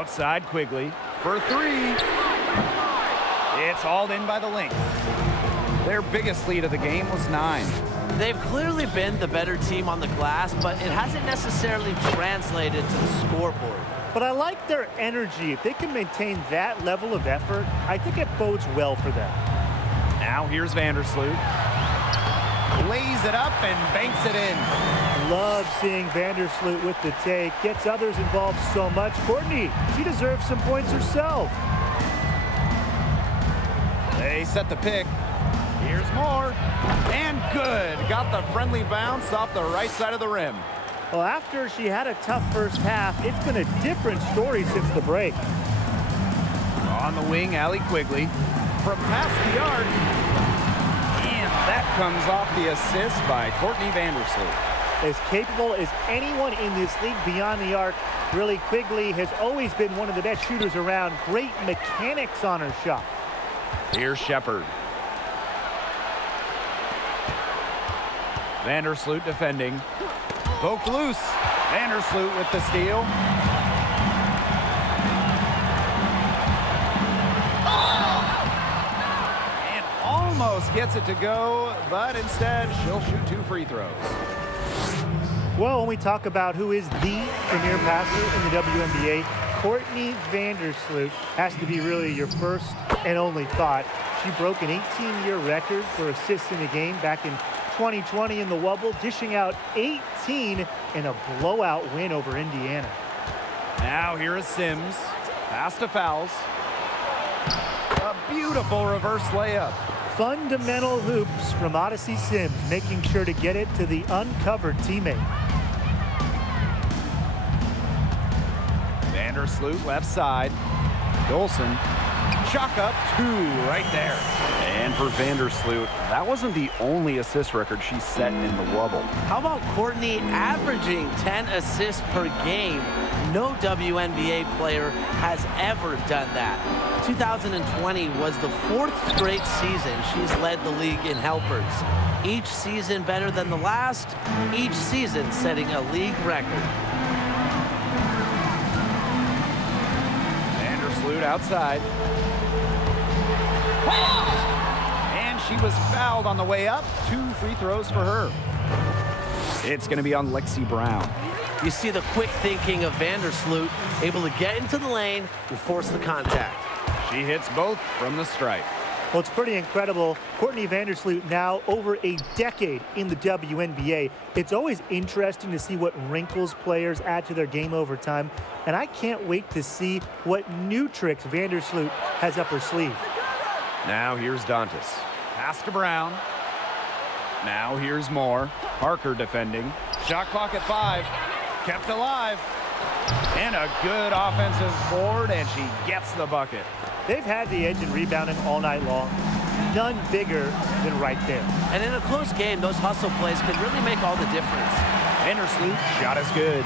Outside Quigley for three. It's hauled in by the Lynx. Their biggest lead of the game was 9. They've clearly been the better team on the glass, but it hasn't necessarily translated to the scoreboard. But I like their energy. If they can maintain that level of effort, I think it bodes well for them. Now here's Vandersloot. Lays it up and banks it in. Love seeing Vandersloot with the take. Gets others involved so much. Courtney, she deserves some points herself. They set the pick. Here's more. And good. Got the friendly bounce off the right side of the rim. Well, after she had a tough first half, it's been a different story since the break. On the wing, Allie Quigley. From past the arc. And that comes off the assist by Courtney Vandersloot. As capable as anyone in this league beyond the arc, really Quigley has always been one of the best shooters around. Great mechanics on her shot. Here's Shepard. Vandersloot defending. Poked loose. Vandersloot with the steal. And almost gets it to go, but instead she'll shoot 2 free throws. Well, when we talk about who is the premier passer in the WNBA, Courtney Vandersloot has to be really your first and only thought. She broke an 18-year record for assists in a game back in 2020 in the Wubble, dishing out 18 in a blowout win over Indiana. Now here is Sims. Pass to Fowles. A beautiful reverse layup. Fundamental hoops from Odyssey Sims, making sure to get it to the uncovered teammate. Vandersloot left side. Dolson. Chalk up 2 right there. And for Vandersloot, that wasn't the only assist record she set in the Wubble. How about Courtney averaging 10 assists per game? No WNBA player has ever done that. 2020 was the 4th straight season she's led the league in helpers. Each season better than the last, each season setting a league record. Vandersloot outside. And she was fouled on the way up. 2 free throws for her. It's going to be on Lexi Brown. You see the quick thinking of Vandersloot, able to get into the lane and force the contact. She hits both from the stripe. Well, it's pretty incredible. Courtney Vandersloot now over a decade in the WNBA. It's always interesting to see what wrinkles players add to their game over time. And I can't wait to see what new tricks Vandersloot has up her sleeve. Now here's Dantas. Pass to Brown. Now here's Moore. Parker defending. Shot clock at 5. Kept alive. And a good offensive board, and she gets the bucket. They've had the edge in rebounding all night long. None bigger than right there. And in a close game, those hustle plays can really make all the difference. Vandersloot shot is good.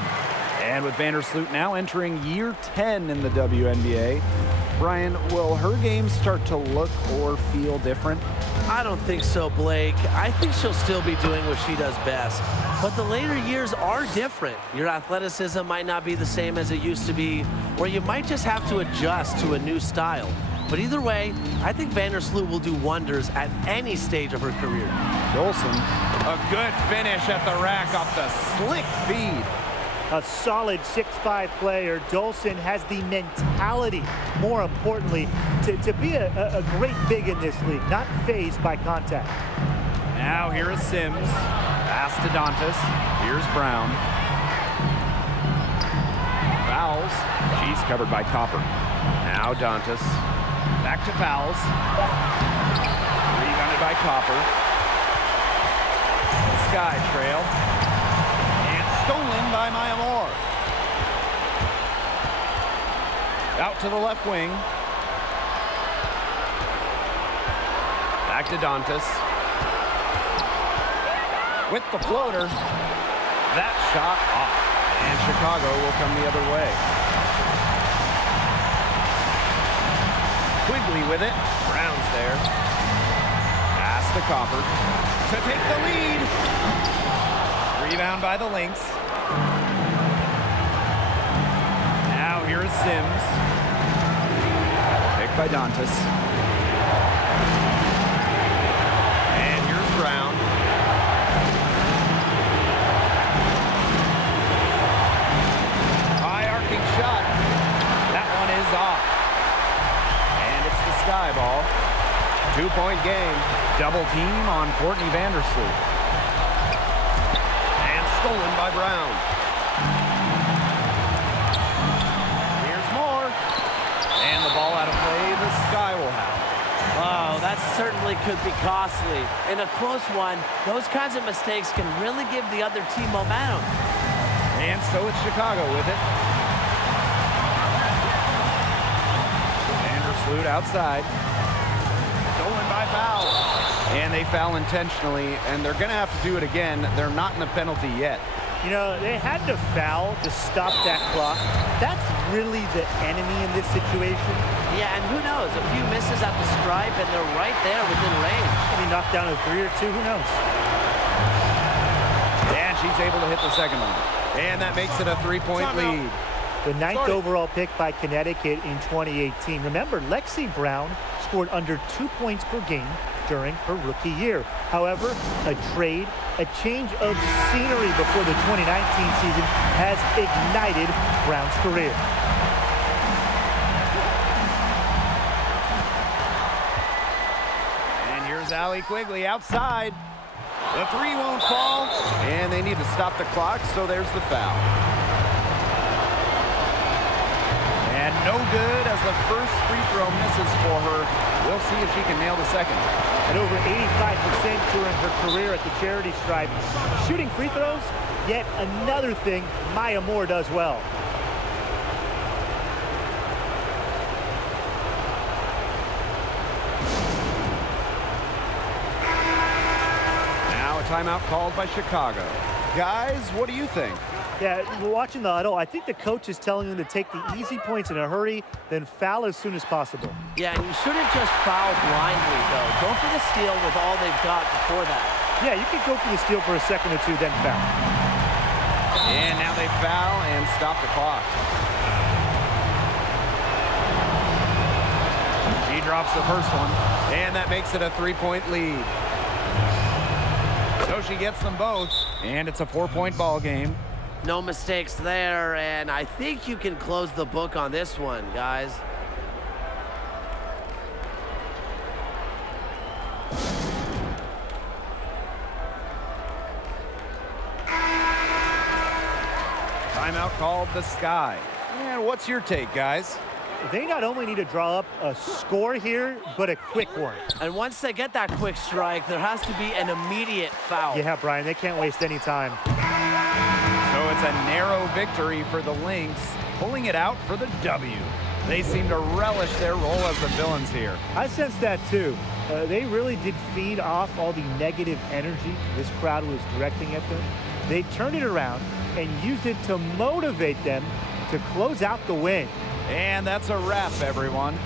And with Vandersloot now entering year 10 in the WNBA, Brian, will her game start to look or feel different? I don't think so, Blake. I think she'll still be doing what she does best. But the later years are different. Your athleticism might not be the same as it used to be, or you might just have to adjust to a new style. But either way, I think Vandersloot will do wonders at any stage of her career. Dolson, a good finish at the rack off the slick feed. A solid 6'5" player. Dolson has the mentality, more importantly, to be a great big in this league, not fazed by contact. Now here is Sims. Pass to Dantas. Here's Brown. Fouls. She's covered by Copper. Now Dantas. Back to Fouls. Rebounded by Copper. Sky trail. Stolen by Maya Moore. Out to the left wing. Back to Dantas. With the floater. That shot off. And Chicago will come the other way. Quigley with it. Brown's there. Pass to Copper. To take the lead. Rebound by the Lynx. Now here is Sims. Picked by Dantas. And here's Brown. High arcing shot. That one is off. And it's the sky ball. 2-point game. Double team on Courtney Vandersloot. And stolen by Brown. Here's more. And the ball out of play. The sky will have it. Oh, that certainly could be costly. In a close one, those kinds of mistakes can really give the other team momentum. And so it's Chicago with it. Vandersloot outside. Stolen by foul. And they foul intentionally, and they're going to have to do it again. They're not in the penalty yet. You know, they had to foul to stop that clock. That's really the enemy in this situation. Yeah, and who knows? A few misses at the stripe, and they're right there within range. Maybe knocked down a 3 or 2, who knows? And she's able to hit the second one. And that makes it a 3-point lead. The 9th overall pick by Connecticut in 2018. Remember, Lexi Brown scored under 2 points per game during her rookie year. However, a trade, a change of scenery before the 2019 season has ignited Brown's career. And here's Allie Quigley outside. The 3 won't fall, and they need to stop the clock, so there's the foul. And no good as the first free throw misses for her. We'll see if she can nail the second. At over 85% during her career at the charity stripe. Shooting free throws, yet another thing Maya Moore does well. Now a timeout called by Chicago. Guys, what do you think? Yeah, we're watching the huddle. I think the coach is telling them to take the easy points in a hurry, then foul as soon as possible. Yeah, and you shouldn't just foul blindly, though. Go for the steal with all they've got before that. Yeah, you can go for the steal for a second or two, then foul. And now they foul and stop the clock. She drops the first one, and that makes it a 3-point lead. So she gets them both, and it's a 4-point ball game. No mistakes there, and I think you can close the book on this one, guys. Timeout called the Sky. And what's your take, guys? They not only need to draw up a score here, but a quick one. And once they get that quick strike, there has to be an immediate foul. Yeah, Brian, they can't waste any time. So it's a narrow victory for the Lynx, pulling it out for the W. They seem to relish their role as the villains here. I sense that too. They really did feed off all the negative energy this crowd was directing at them. They turned it around and used it to motivate them to close out the win. And that's a wrap, everyone.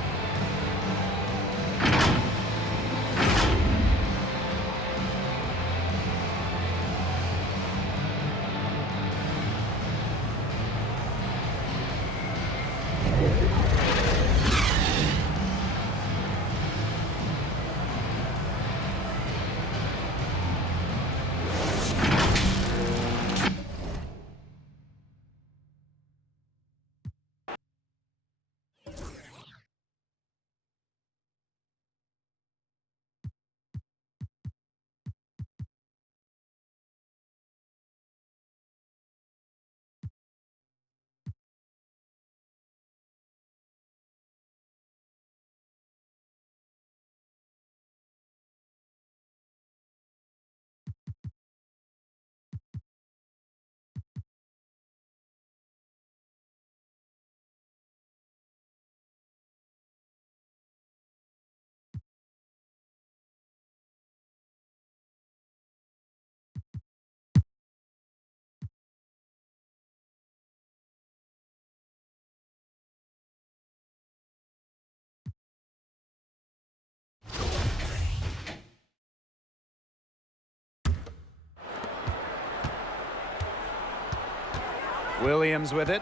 Williams with it.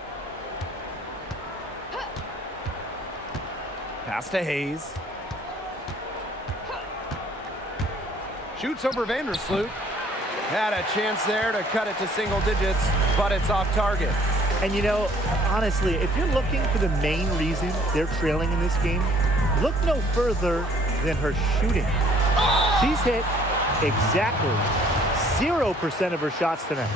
Pass to Hayes. Shoots over Vandersloot. Had a chance there to cut it to single digits, but it's off target. And you know, honestly, if you're looking for the main reason they're trailing in this game, look no further than her shooting. She's hit exactly 0% of her shots tonight.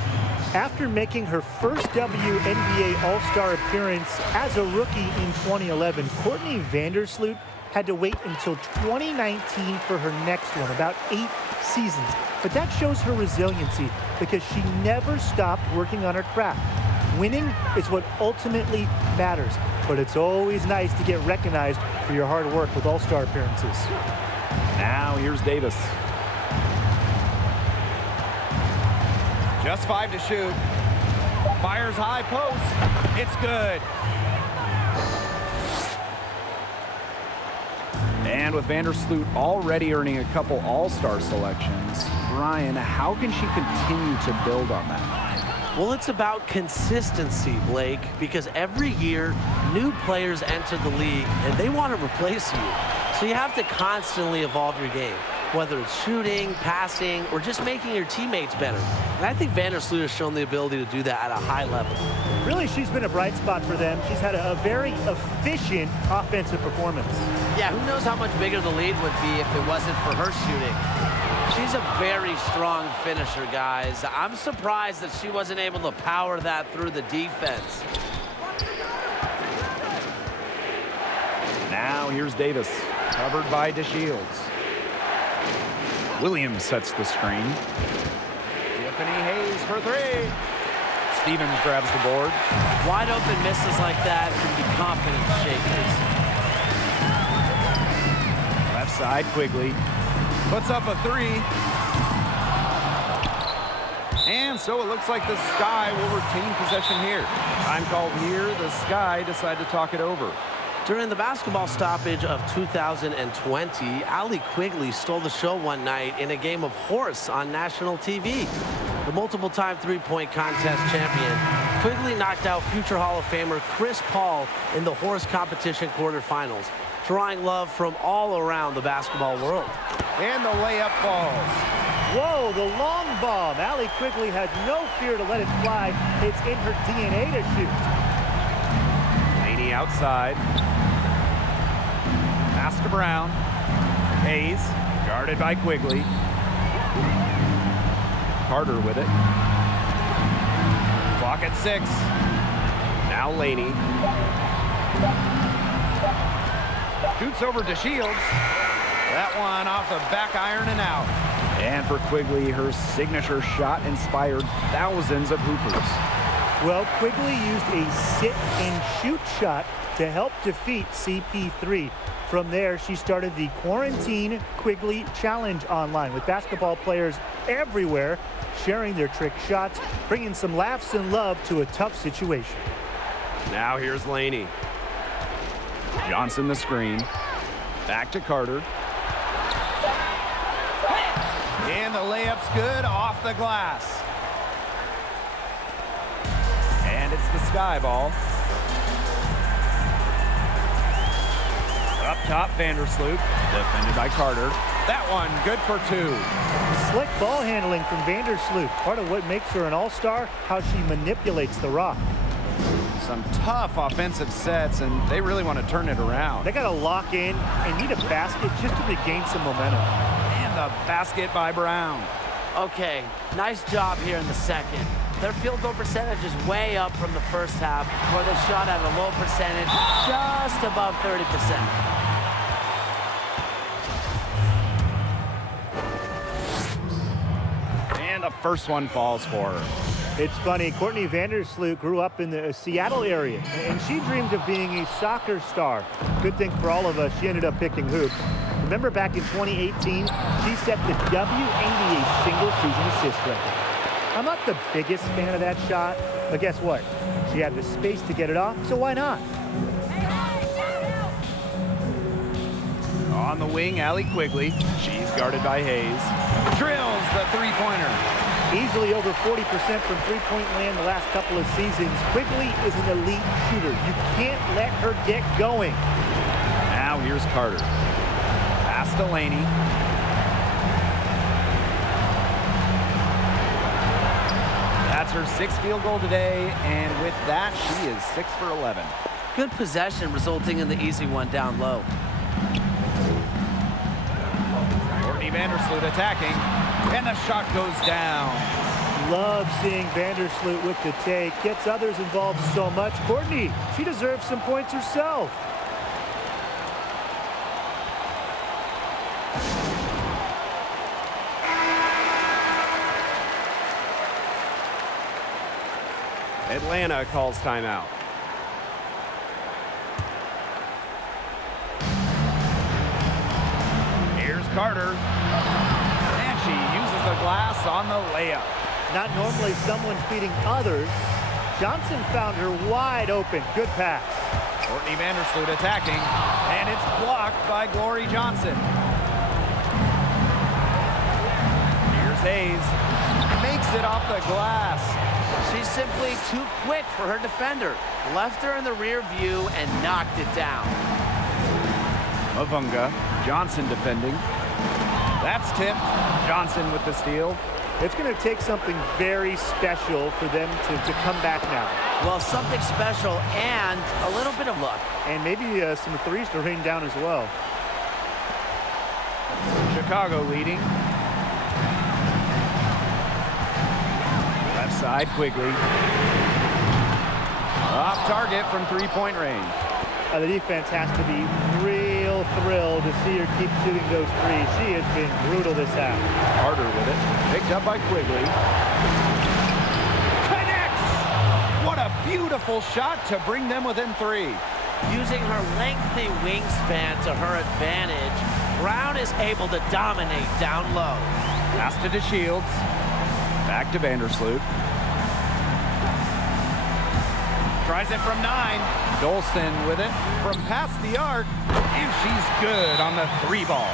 After making her first WNBA All-Star appearance as a rookie in 2011, Courtney Vandersloot had to wait until 2019 for her next one, about 8 seasons. But that shows her resiliency because she never stopped working on her craft. Winning is what ultimately matters, but it's always nice to get recognized for your hard work with All-Star appearances. Now here's Davis. Just 5 to shoot. Fires high post. It's good. And with Vandersloot already earning a couple All-Star selections, Brian, how can she continue to build on that? Well, it's about consistency, Blake, because every year new players enter the league and they want to replace you. So you have to constantly evolve your game, whether it's shooting, passing, or just making your teammates better. And I think Vandersloot has shown the ability to do that at a high level. Really, she's been a bright spot for them. She's had a very efficient offensive performance. Yeah, who knows how much bigger the lead would be if it wasn't for her shooting. She's a very strong finisher, guys. I'm surprised that she wasn't able to power that through the defense. Now here's Davis, covered by DeShields. Williams sets the screen. Tiffany Hayes for 3. Stevens grabs the board. Wide open misses like that can be confidence shakers. Left side, Quigley. Puts up a 3. And so it looks like the Sky will retain possession here. Time called here. The Sky decide to talk it over. During the basketball stoppage of 2020, Allie Quigley stole the show one night in a game of horse on national TV. The multiple-time three-point contest champion, Quigley knocked out future Hall of Famer Chris Paul in the horse competition quarterfinals, drawing love from all around the basketball world. And the layup falls. Whoa, the long bomb. Allie Quigley has no fear to let it fly. It's in her DNA to shoot. Laney outside. Pass to Brown. Hayes, guarded by Quigley. Carter with it. Clock at 6. Now Laney. Shoots over to Shields. That one off the back iron and out. And for Quigley, her signature shot inspired thousands of hoopers. Well, Quigley used a sit-and-shoot shot to help defeat CP3. From there, she started the Quarantine Quigley Challenge online with basketball players everywhere sharing their trick shots, bringing some laughs and love to a tough situation. Now here's Laney. Johnson the screen. Back to Carter. And the layup's good off the glass. And it's the Sky ball. Up top, Vandersloot, defended by Carter. That one, good for 2. Slick ball handling from Vandersloot. Part of what makes her an all-star, how she manipulates the rock. Some tough offensive sets, and they really want to turn it around. They got to lock in and need a basket just to regain some momentum. And the basket by Brown. Okay, nice job here in the second. Their field goal percentage is way up from the first half, where they shot at a low percentage, just above 30%. And the first one falls for her. It's funny, Courtney Vandersloot grew up in the Seattle area, and she dreamed of being a soccer star. Good thing for all of us, she ended up picking hoops. Remember back in 2018, she set the WNBA single-season assist record. I'm not the biggest fan of that shot, but guess what? She had the space to get it off, so why not? On the wing, Allie Quigley. She's guarded by Hayes. Drills the three-pointer. Easily over 40% from three-point land the last couple of seasons. Quigley is an elite shooter. You can't let her get going. Now here's Carter. Pass to Laney. That's her 6th field goal today, and with that, she is 6 for 11. Good possession resulting in the easy one down low. Courtney Vandersloot attacking, and the shot goes down. Love seeing Vandersloot with the take. Gets others involved so much. Courtney, she deserves some points herself. Atlanta calls timeout. Here's Carter. And she uses the glass on the layup. Not normally someone feeding others. Johnson found her wide open. Good pass. Courtney Vandersloot attacking, and it's blocked by Glory Johnson. Here's Hayes. Makes it off the glass. She's simply too quick for her defender. Left her in the rear view and knocked it down. Mavunga. Johnson defending. That's tipped. Johnson with the steal. It's going to take something very special for them to come back now. Well, something special and a little bit of luck. And maybe some threes to rain down as well. Chicago leading. Left side, Quigley. Off target from three-point range. The defense has to be real thrilled to see her keep shooting those threes. She has been brutal this half. Carter with it. Picked up by Quigley. Connects! What a beautiful shot to bring them within 3. Using her lengthy wingspan to her advantage, Brown is able to dominate down low. Pass to DeShields. Back to Vandersloot. Tries it from 9. Dolson with it from past the arc, and she's good on the 3 ball.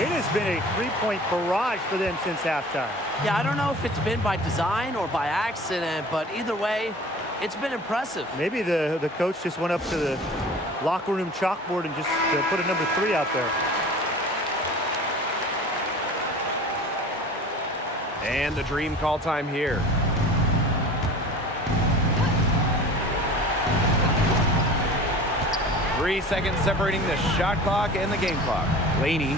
It has been a three-point barrage for them since halftime. Yeah, I don't know if it's been by design or by accident, but either way, it's been impressive. Maybe the coach just went up to the locker room chalkboard and just put a number 3 out there. And the Dream call time here. Three seconds separating the shot clock and the game clock. Laney,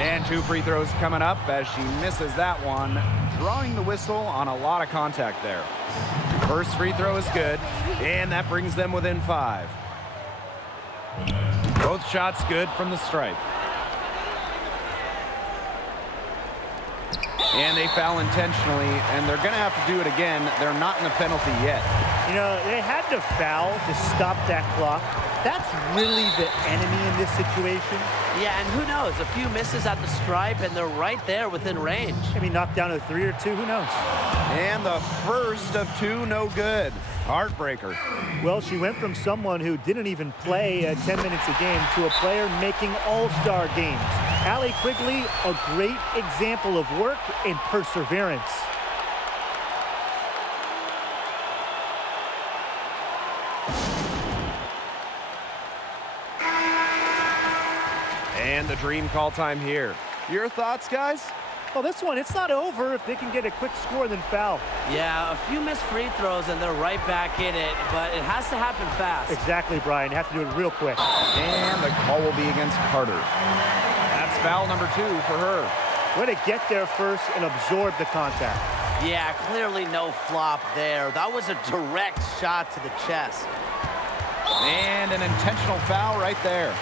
and 2 free throws coming up as she misses that one, drawing the whistle on a lot of contact there. First free throw is good, and that brings them within 5. Both shots good from the stripe. And they foul intentionally, and they're going to have to do it again. They're not in the penalty yet. You know, they had to foul to stop that clock. That's really the enemy in this situation. Yeah, and who knows? A few misses at the stripe, and they're right there within range. Maybe knock down a 3 or 2, who knows? And the first of 2, no good. Heartbreaker. Well, she went from someone who didn't even play 10 minutes a game to a player making all-star games. Allie Quigley, a great example of work and perseverance. And the Dream call time here. Your thoughts, guys? Well, this one, it's not over if they can get a quick score and then foul. Yeah, a few missed free throws and they're right back in it, but it has to happen fast. Exactly, Brian. You have to do it real quick. And the call will be against Carter. That's foul number 2 for her. Way to get there first and absorb the contact. Yeah, clearly no flop there. That was a direct shot to the chest. And an intentional foul right there.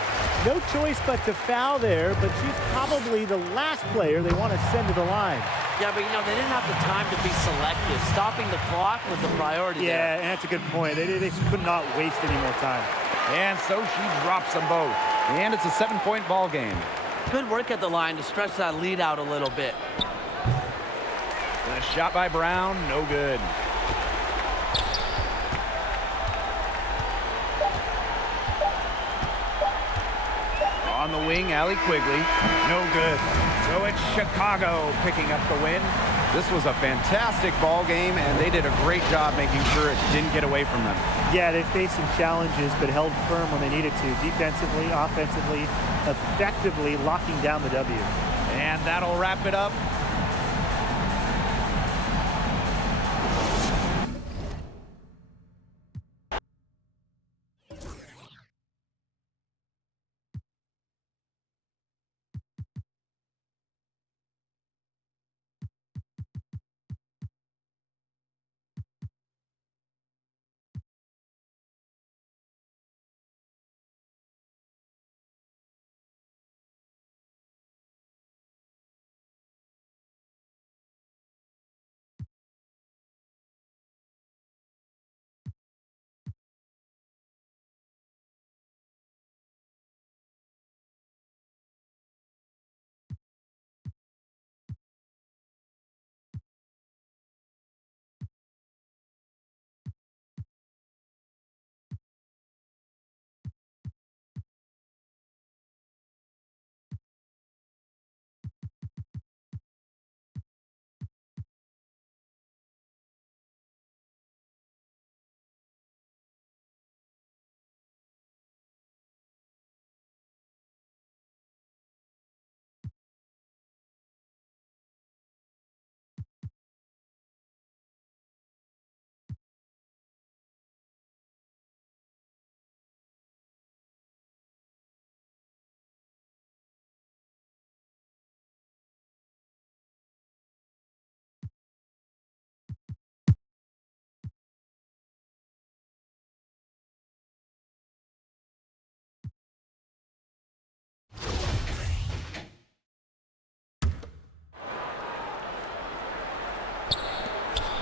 No choice but to foul there, but she's probably the last player they want to send to the line. Yeah, but you know, they didn't have the time to be selective. Stopping the clock was the priority there. Yeah, and that's a good point. They just could not waste any more time. And so she drops them both. And it's a 7-point ball game. Good work at the line to stretch that lead out a little bit. And a shot by Brown, no good. On the wing, Allie Quigley, no good. So it's Chicago picking up the win. This was a fantastic ball game, and they did a great job making sure it didn't get away from them. Yeah, they faced some challenges, but held firm when they needed to. Defensively, offensively, effectively locking down the W. And that'll wrap it up.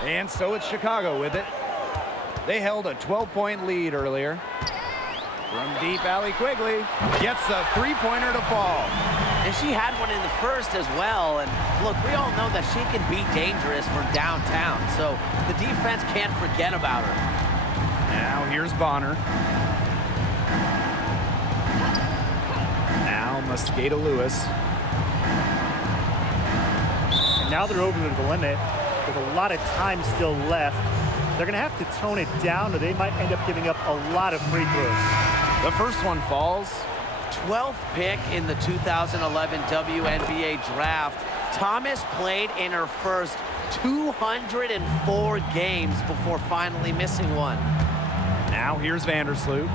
And so it's Chicago with it. They held a 12-point lead earlier. From deep, Allie Quigley gets a three-pointer to fall. And she had one in the first as well. And look, we all know that she can be dangerous from downtown. So the defense can't forget about her. Now here's Bonner. Now Mosqueda Lewis. And now they're over to the limit with a lot of time still left. They're going to have to tone it down, or they might end up giving up a lot of free throws. The first one falls. 12th pick in the 2011 WNBA draft. Thomas played in her first 204 games before finally missing one. Now here's Vandersloot.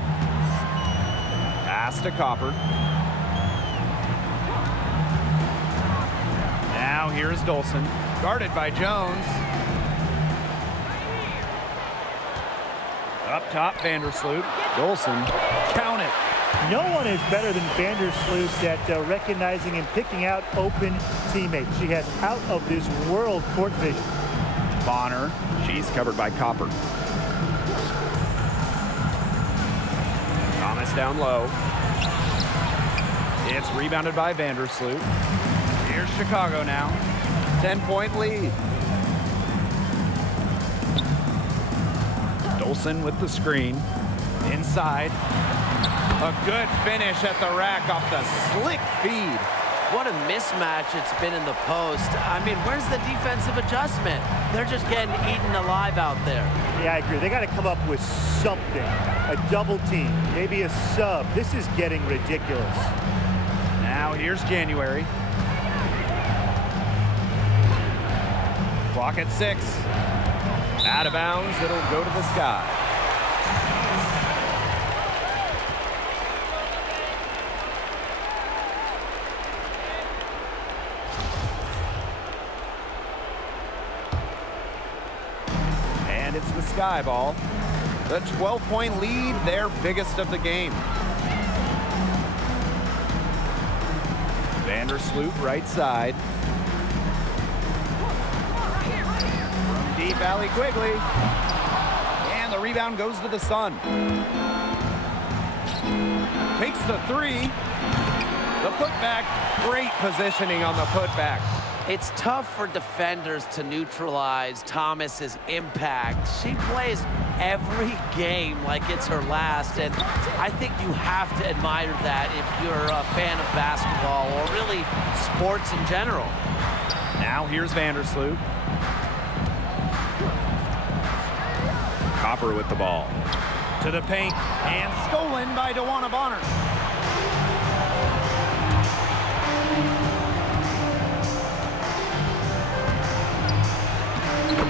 Pass to Copper. Now here's Dolson. Guarded by Jones. Up top, Vandersloot. Dolson, count it. No one is better than Vandersloot at recognizing and picking out open teammates. She has out of this world court vision. Bonner, she's covered by Copper. Thomas down low. It's rebounded by Vandersloot. Here's Chicago now. 10-point lead. Dolson with the screen. Inside. A good finish at the rack off the slick feed. What a mismatch it's been in the post. I mean, where's the defensive adjustment? They're just getting eaten alive out there. Yeah, I agree. They got to come up with something. A double team, maybe a sub. This is getting ridiculous. Now here's January. Clock at 6. Out of bounds, it'll go to the sky. And it's the sky ball. The 12-point lead, their biggest of the game. Vandersloot right side. Deep Allie Quigley. And the rebound goes to the Sun. Takes the three. The putback. Great positioning on the putback. It's tough for defenders to neutralize Thomas's impact. She plays every game like it's her last, and I think you have to admire that if you're a fan of basketball or really sports in general. Now here's Vandersloot. Copper with the ball. To the paint, and stolen by DeWanna Bonner.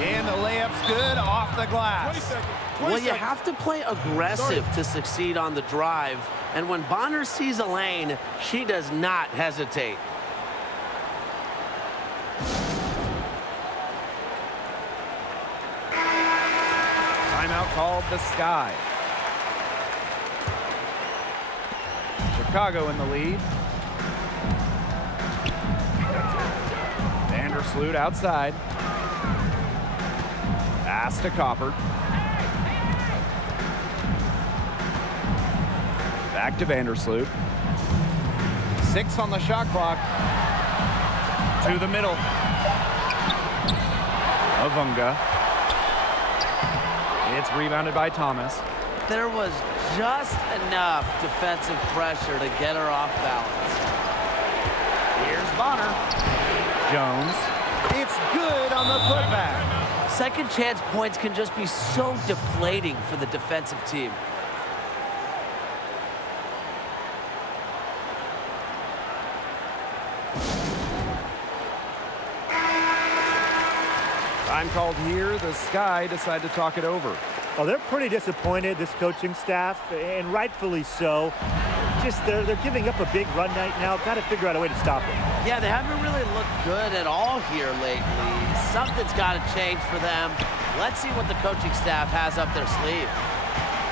And the layup's good off the glass. Well, you have to play aggressive to succeed on the drive. And when Bonner sees a lane, she does not hesitate. Timeout called the Sky. Chicago in the lead. Vandersloot outside. Pass to Copper. Back to Vandersloot. 6 on the shot clock. To the middle. Avunga. It's rebounded by Thomas. There was just enough defensive pressure to get her off balance. Here's Bonner. Jones. It's good on the putback. Second chance points can just be so deflating for the defensive team. Time called here. The Sky decide to talk it over. Oh, they're pretty disappointed, this coaching staff, and rightfully so. Just they're giving up a big run right now. Got to figure out a way to stop it. Yeah, they haven't really looked good at all here lately. Something's got to change for them. Let's see what the coaching staff has up their sleeve.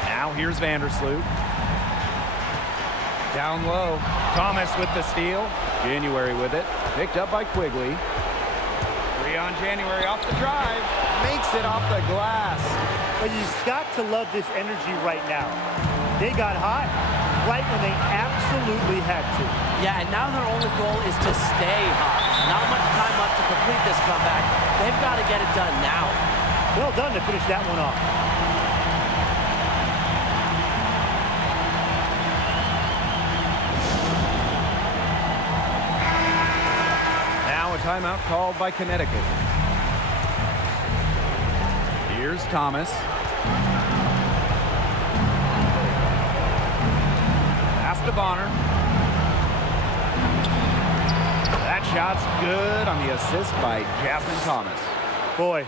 Now here's Vandersloot. Down low. Thomas with the steal. January with it. Picked up by Quigley. 3 on January off the drive. Makes it off the glass. But you've got to love this energy right now. They got hot right when they absolutely had to. Yeah, and now their only goal is to stay hot. Not much time left to complete this comeback. They've got to get it done now. Well done to finish that one off. Now a timeout called by Connecticut. Here's Thomas. Pass to Bonner. That shot's good on the assist by Jasmine Thomas. Boy,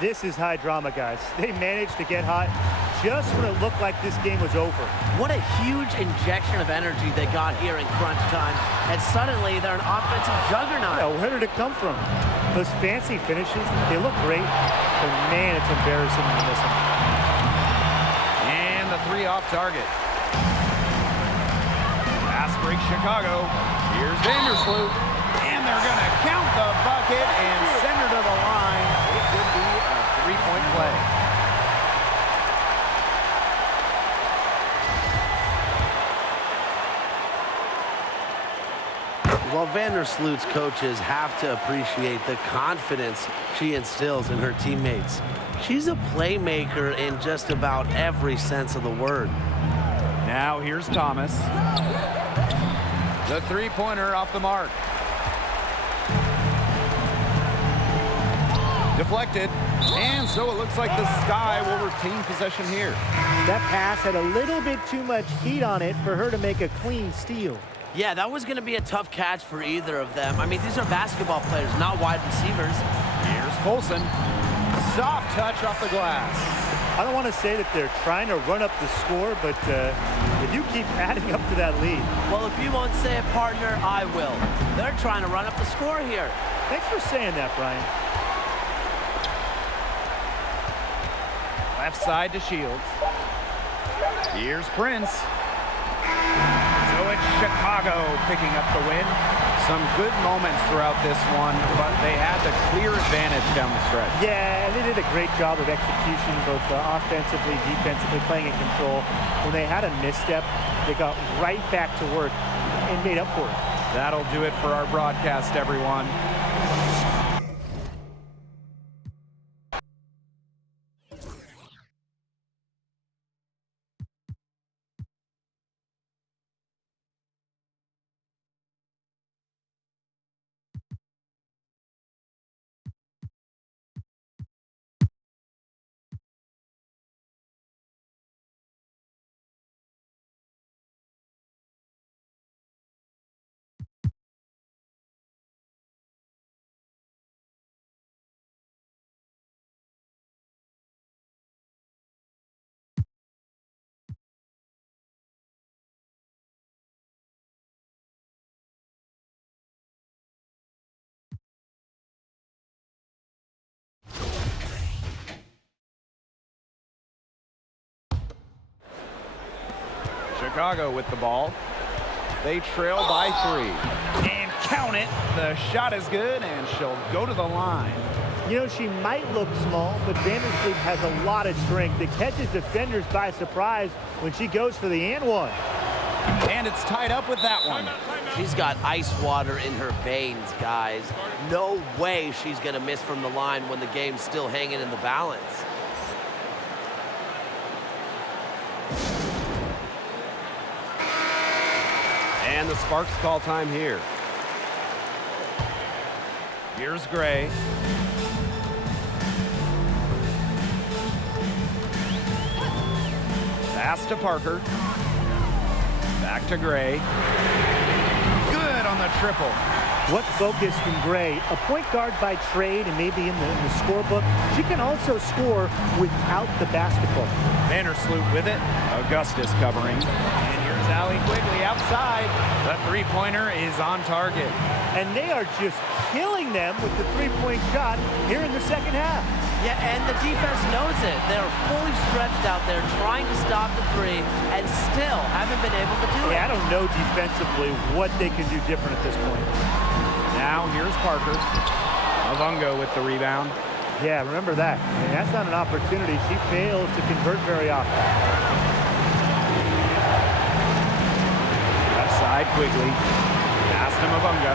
this is high drama, guys. They managed to get hot just when it looked like this game was over. What a huge injection of energy they got here in crunch time. And suddenly they're an offensive juggernaut. Yeah, where did it come from? Those fancy finishes, they look great, but man, it's embarrassing when you miss them. And the 3 off target. Pass break Chicago. Here's Vandersloot. And they're going to count the bucket and send her to the line. It could be a 3-point play. Well, Vandersloot's coaches have to appreciate the confidence she instills in her teammates. She's a playmaker in just about every sense of the word. Now here's Thomas. The 3-pointer off the mark. Deflected. And so it looks like the Sky will retain possession here. That pass had a little bit too much heat on it for her to make a clean steal. Yeah, that was going to be a tough catch for either of them. I mean, these are basketball players, not wide receivers. Here's Colson. Soft touch off the glass. I don't want to say that they're trying to run up the score, but if you keep adding up to that lead. Well, if you won't say it, partner, I will. They're trying to run up the score here. Thanks for saying that, Brian. Left side to Shields. Here's Prince. So it's Chicago picking up the win. Some good moments throughout this one, but they had the clear advantage down the stretch. Yeah, and they did a great job of execution, both offensively, defensively, playing in control. When they had a misstep, they got right back to work and made up for it. That'll do it for our broadcast, everyone. Chicago with the ball. They trail by 3. And count it. The shot is good, and she'll go to the line. You know, she might look small, but Vandersloot has a lot of strength. It catches defenders by surprise when she goes for the and one. And it's tied up with that one. She's got ice water in her veins, guys. No way she's going to miss from the line when the game's still hanging in the balance. And the Sparks call time here. Here's Gray. Pass to Parker. Back to Gray. Good on the triple. What focus from Gray, a point guard by trade and maybe in the scorebook. She can also score without the basketball. Vandersloot with it. Augustus covering. And here's Allie Quigley outside. The three-pointer is on target. And they are just killing them with the three-point shot here in the second half. Yeah, and the defense knows it. They're fully stretched out there trying to stop the three and still haven't been able to do it. Yeah, I don't know defensively what they can do different at this point. Now here's Parker. Mavungo with the rebound. Yeah, remember that. I mean, that's not an opportunity. She fails to convert very often. Left side, Quigley. Pass to Mavungo.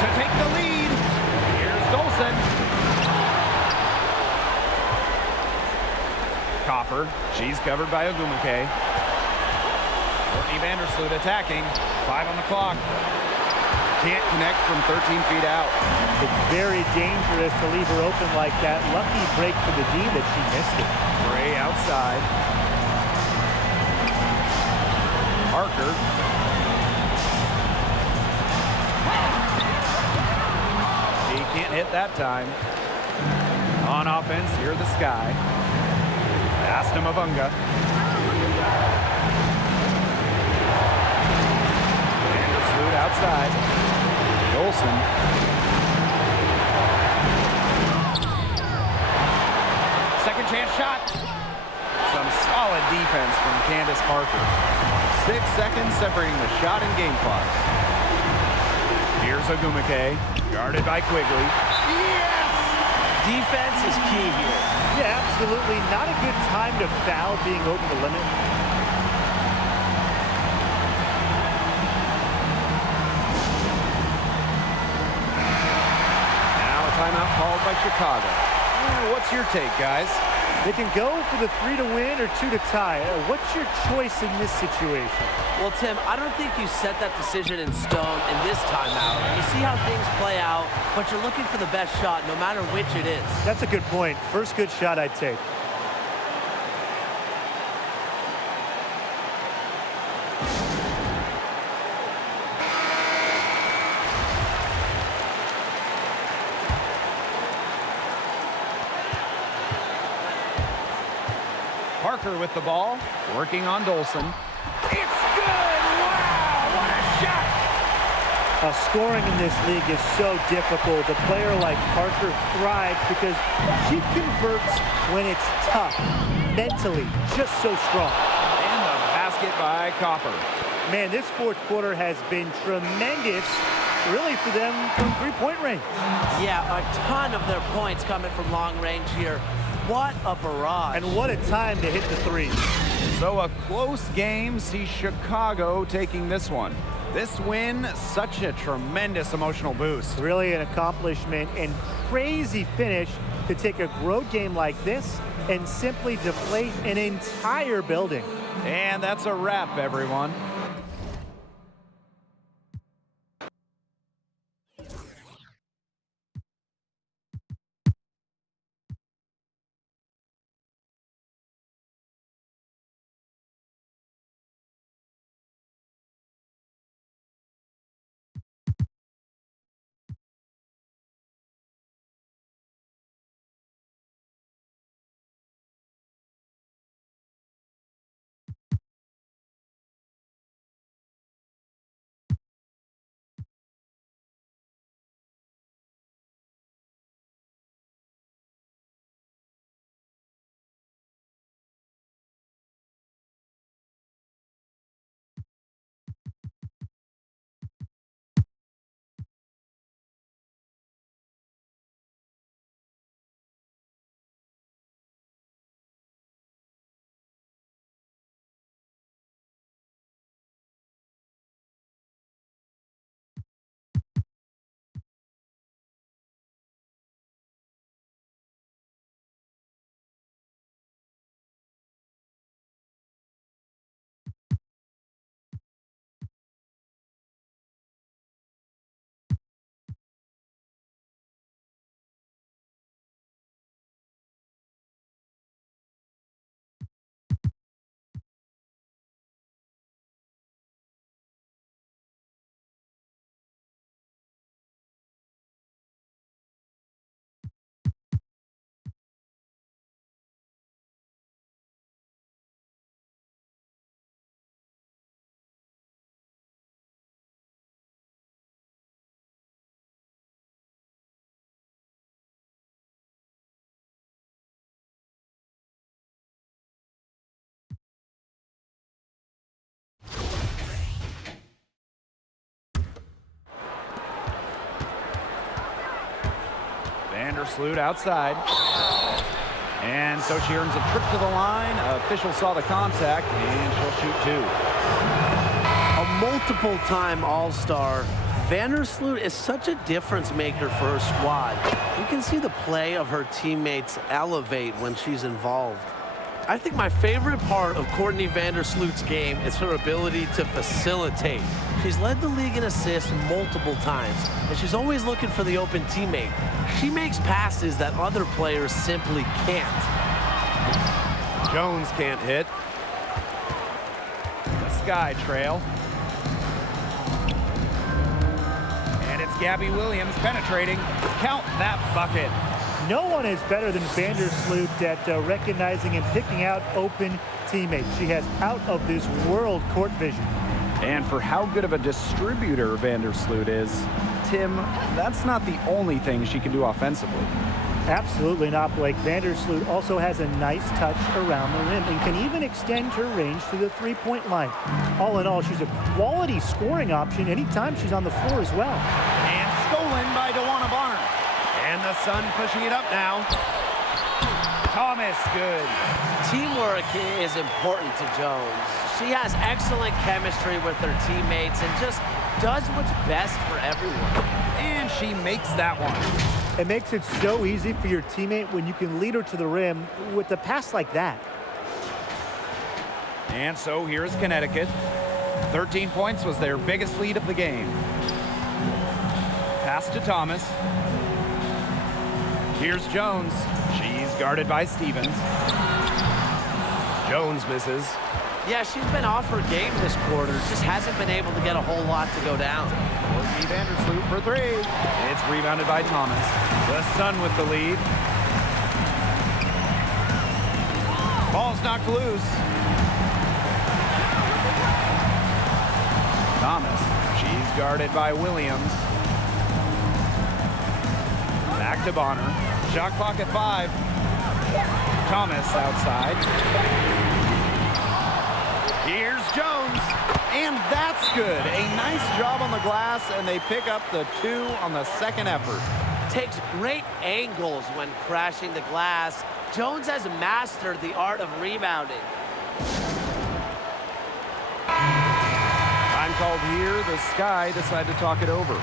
To take the lead. Here's Dolson. Copper. She's covered by Ogumake. Courtney Vandersloot attacking. 5 on the clock. Can't connect from 13 feet out. It's very dangerous to leave her open like that. Lucky break for the D that she missed it. Gray outside. Parker. He can't hit that time. On offense, here the Sky. Pass to Mavunga. Vandersloot outside. Olsen. Second chance shot. Some solid defense from Candace Parker. 6 seconds separating the shot and game clocks. Here's Ogumake, guarded by Quigley. Yes! Defense is key here. Yeah, absolutely. Not a good time to foul being over the limit. Timeout called by Chicago. What's your take, guys? They can go for the 3 to win or 2 to tie. What's your choice in this situation? Well, Tim, I don't think you set that decision in stone in this timeout. You see how things play out, but you're looking for the best shot no matter which it is. That's a good point. First good shot I'd take. Parker with the ball, working on Dolson. It's good! Wow, what a shot! Scoring in this league is so difficult. A player like Parker thrives because she converts when it's tough. Mentally, just so strong. And the basket by Copper. Man, this fourth quarter has been tremendous, really, for them from three-point range. Yeah, a ton of their points coming from long range here. What a barrage. And what a time to hit the three. So a close game sees Chicago taking this one. This win, such a tremendous emotional boost. Really an accomplishment and crazy finish to take a road game like this and simply deflate an entire building. And that's a wrap, everyone. Vandersloot outside. And so she earns a trip to the line. Official saw the contact, and she'll shoot two. A multiple-time All-Star, Vandersloot is such a difference maker for her squad. You can see the play of her teammates elevate when she's involved. I think my favorite part of Courtney Vandersloot's game is her ability to facilitate. She's led the league in assists multiple times, and she's always looking for the open teammate. She makes passes that other players simply can't. Jones can't hit. The Sky trail. And it's Gabby Williams penetrating. Count that bucket. No one is better than Vandersloot at recognizing and picking out open teammates. She has out-of-this-world court vision. And for how good of a distributor Vandersloot is, Tim, that's not the only thing she can do offensively. Absolutely not, Blake. Vandersloot also has a nice touch around the rim and can even extend her range to the three-point line. All in all, she's a quality scoring option anytime she's on the floor as well. And stolen by DeWanna Bonner. And the Sun pushing it up now. Thomas, good. Teamwork is important to Jones. She has excellent chemistry with her teammates and just does what's best for everyone. And she makes that one. It makes it so easy for your teammate when you can lead her to the rim with a pass like that. And so here's Connecticut. 13 points was their biggest lead of the game. Pass to Thomas. Here's Jones. She's guarded by Stevens. Jones misses. Yeah, she's been off her game this quarter. Just hasn't been able to get a whole lot to go down. Courtney Vandersloot for three. It's rebounded by Thomas. The Sun with the lead. Ball's knocked loose. Thomas. She's guarded by Williams. Back to Bonner. Shot clock at 5. Thomas outside. Here's Jones. And that's good. A nice job on the glass, and they pick up the 2 on the second effort. Takes great angles when crashing the glass. Jones has mastered the art of rebounding. Time called here. The Sky decide to talk it over.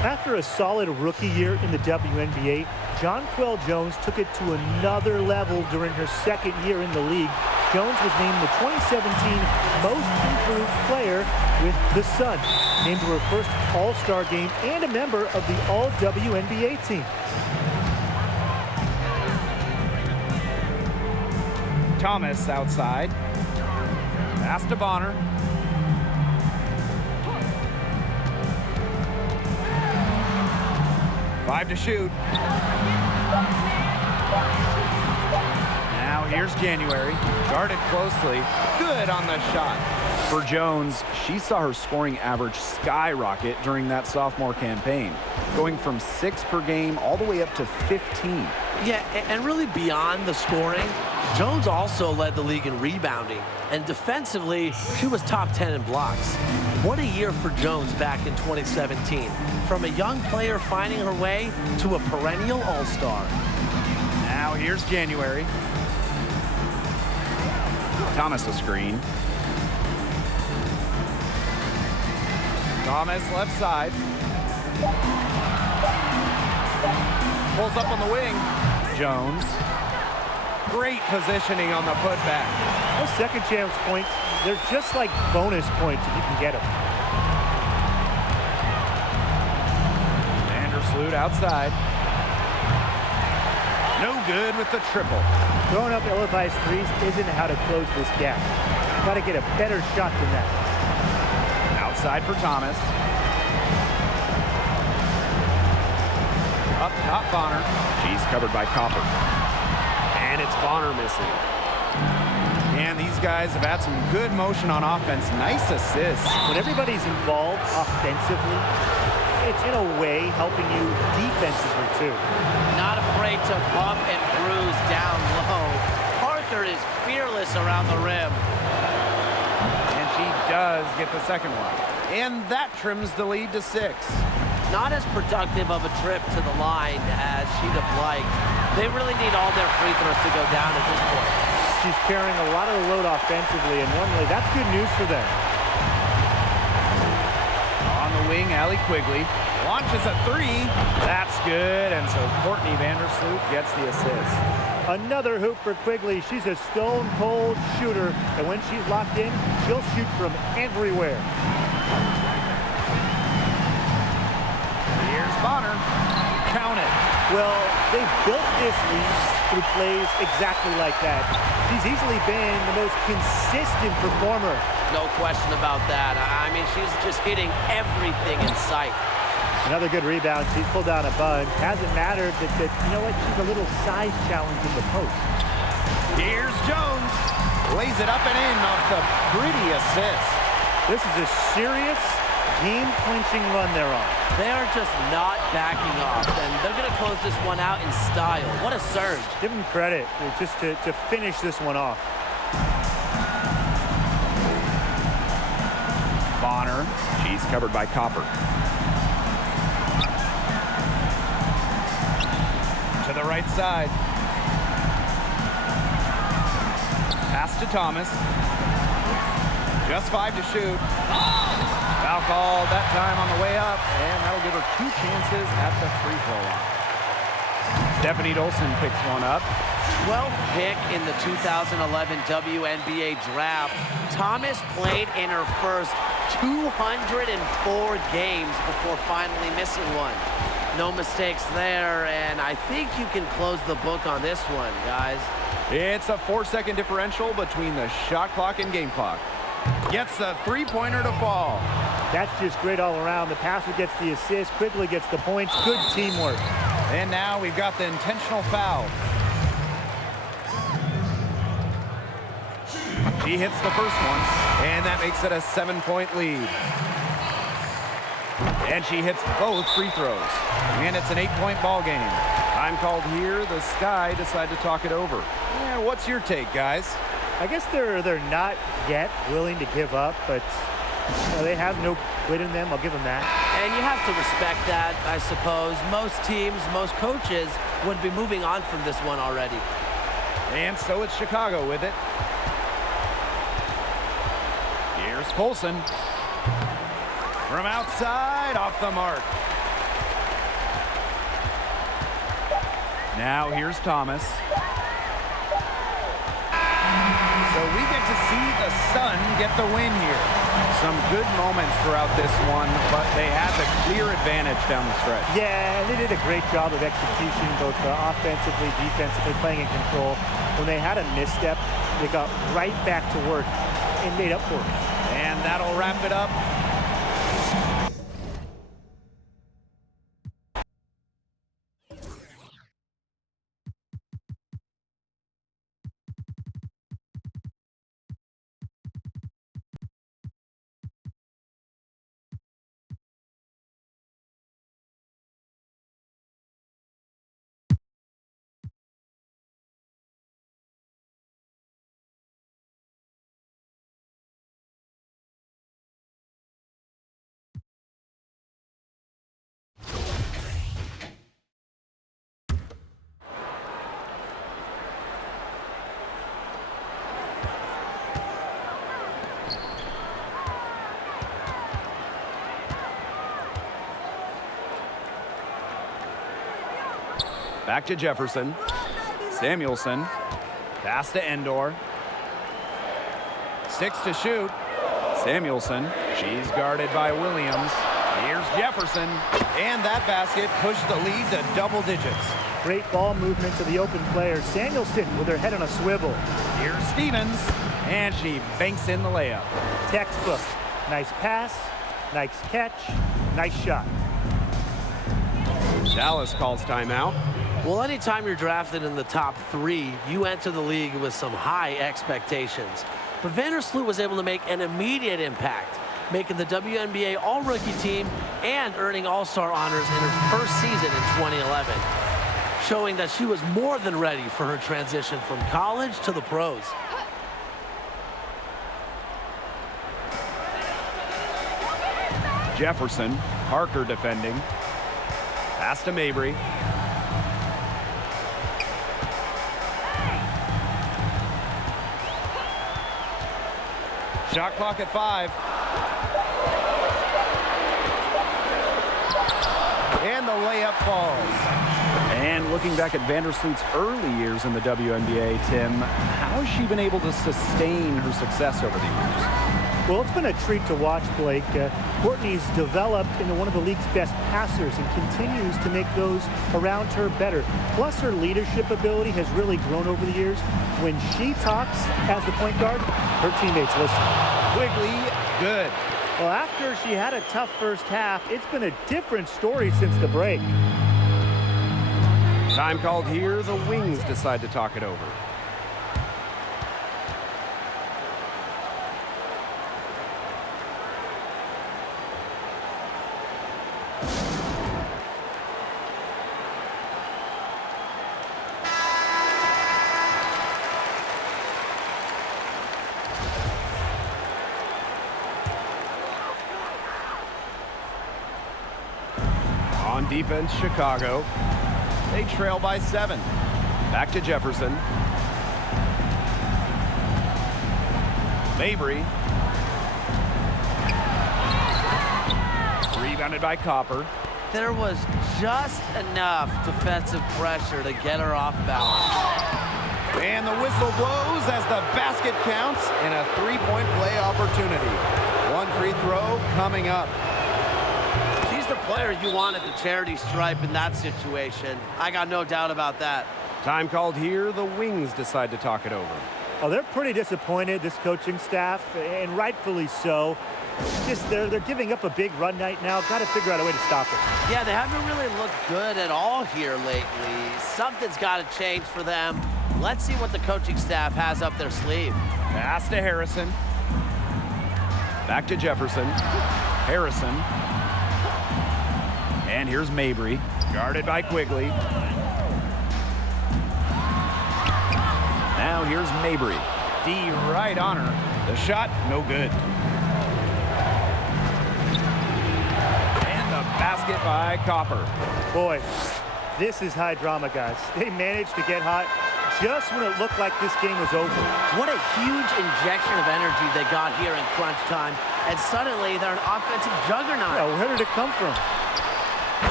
After a solid rookie year in the WNBA, Jonquel Jones took it to another level during her second year in the league. Jones was named the 2017 Most Improved Player with the Sun, named to her first All-Star game and a member of the All-WNBA team. Thomas outside. Pass to Bonner. Five to shoot. Now here's January. Guarded closely. Good on the shot. For Jones, she saw her scoring average skyrocket during that sophomore campaign, going from 6 per game all the way up to 15. Yeah, and really beyond the scoring, Jones also led the league in rebounding. And defensively, she was top 10 in blocks. What a year for Jones back in 2017. From a young player finding her way to a perennial all-star. Now here's January. Thomas a screen. Thomas left side. Pulls up on the wing. Jones. Great positioning on the putback. Those second chance points, they're just like bonus points if you can get them. Vandersloot outside. No good with the triple. Throwing up ill-advised threes isn't how to close this gap. Got to get a better shot than that. Outside for Thomas. Up top, Bonner. She's covered by Copper. And it's Bonner missing. And these guys have had some good motion on offense. Nice assists. When everybody's involved offensively, it's in a way helping you defensively too. Not afraid to bump and bruise down low. Parker is fearless around the rim. And she does get the second one. And that trims the lead to 6. not as productive of a trip to the line as she'd have liked. They really need all their free throws to go down at this point. She's carrying a lot of the load offensively, and normally that's good news for them. On the wing, Allie Quigley launches a three. That's good, and so Courtney Vandersloot gets the assist. Another hoop for Quigley. She's a stone-cold shooter, and when she's locked in, she'll shoot from everywhere. Here's Bonner. Count it. Well, they built this lead through plays exactly like that. She's easily been the most consistent performer. No question about that. I mean, she's just hitting everything in sight. Another good rebound. She's pulled down a bunch. Hasn't mattered that, you know what, she's a little size challenge in the post. Here's Jones. Lays it up and in off the pretty assist. This is a serious game-clinching run they're on. They are just not backing off, and they're going to close this one out in style. What a surge. Give them credit just to finish this one off. Bonner. She's covered by Copper. To the right side. Pass to Thomas. Just 5 to shoot. Foul called that time on the way up, and that'll give her 2 chances at the free throw line. Stephanie Dolson picks one up. 12th pick in the 2011 WNBA draft. Thomas played in her first 204 games before finally missing one. No mistakes there, and I think you can close the book on this one, guys. It's a 4-second differential between the shot clock and game clock. Gets the three-pointer to fall. That's just great all around. The passer gets the assist, Quigley gets the points. Good teamwork. And now we've got the intentional foul. She hits the first one, and that makes it a 7-point lead. And she hits both free throws. And it's an 8-point ball game. Time called here. The Sky decide to talk it over. Yeah, what's your take, guys? I guess they're not yet willing to give up, but they have no quit in them. I'll give them that. And you have to respect that, I suppose. Most teams, most coaches would be moving on from this one already. And so it's Chicago with it. Here's Colson. From outside, off the mark. Now here's Thomas. So we get to see the Sun get the win here. Some good moments throughout this one, but they had the clear advantage down the stretch. Yeah, they did a great job of execution, both offensively, defensively, playing in control. When they had a misstep, they got right back to work and made up for it. And that'll wrap it up. Back to Jefferson. Samuelson. Pass to Endor. 6 to shoot. Samuelson. She's guarded by Williams. Here's Jefferson. And that basket pushed the lead to double digits. Great ball movement to the open player. Samuelson with her head on a swivel. Here's Stevens. And she banks in the layup. Textbook. Nice pass. Nice catch. Nice shot. Dallas calls timeout. Well, anytime you're drafted in the top 3, you enter the league with some high expectations. But Vandersloot was able to make an immediate impact, making the WNBA All-Rookie team and earning All-Star honors in her first season in 2011, showing that she was more than ready for her transition from college to the pros. Jefferson, Parker defending. Pass to Mabry. Shot clock at 5. And the layup falls. And looking back at Vandersloot's early years in the WNBA, Tim, how has she been able to sustain her success over the years? Well, it's been a treat to watch, Blake. Courtney's developed into one of the league's best passers and continues to make those around her better. Plus, her leadership ability has really grown over the years. When she talks as the point guard, her teammates listen. Quigley, good. Well, after she had a tough first half, it's been a different story since the break. Time called here. The Wings decide to talk it over. On defense, Chicago. They trail by 7. Back to Jefferson. Mabry. Rebounded by Copper. There was just enough defensive pressure to get her off balance. And the whistle blows as the basket counts and a 3-point play opportunity. One free throw coming up. She's the player you want at the charity stripe in that situation. I got no doubt about that. Time called here. The Wings decide to talk it over. Oh, they're pretty disappointed, this coaching staff, and rightfully so. Just they're giving up a big run night now. Got to figure out a way to stop it. Yeah, they haven't really looked good at all here lately. Something's got to change for them. Let's see what the coaching staff has up their sleeve. Pass to Harrison. Back to Jefferson. Harrison. And here's Mabry. Guarded by Quigley. Now here's Mabry. D right on her. The shot, no good. And the basket by Copper. Boy, this is high drama, guys. They managed to get hot just when it looked like this game was over. What a huge injection of energy they got here in crunch time. And suddenly they're an offensive juggernaut. Yeah, where did it come from?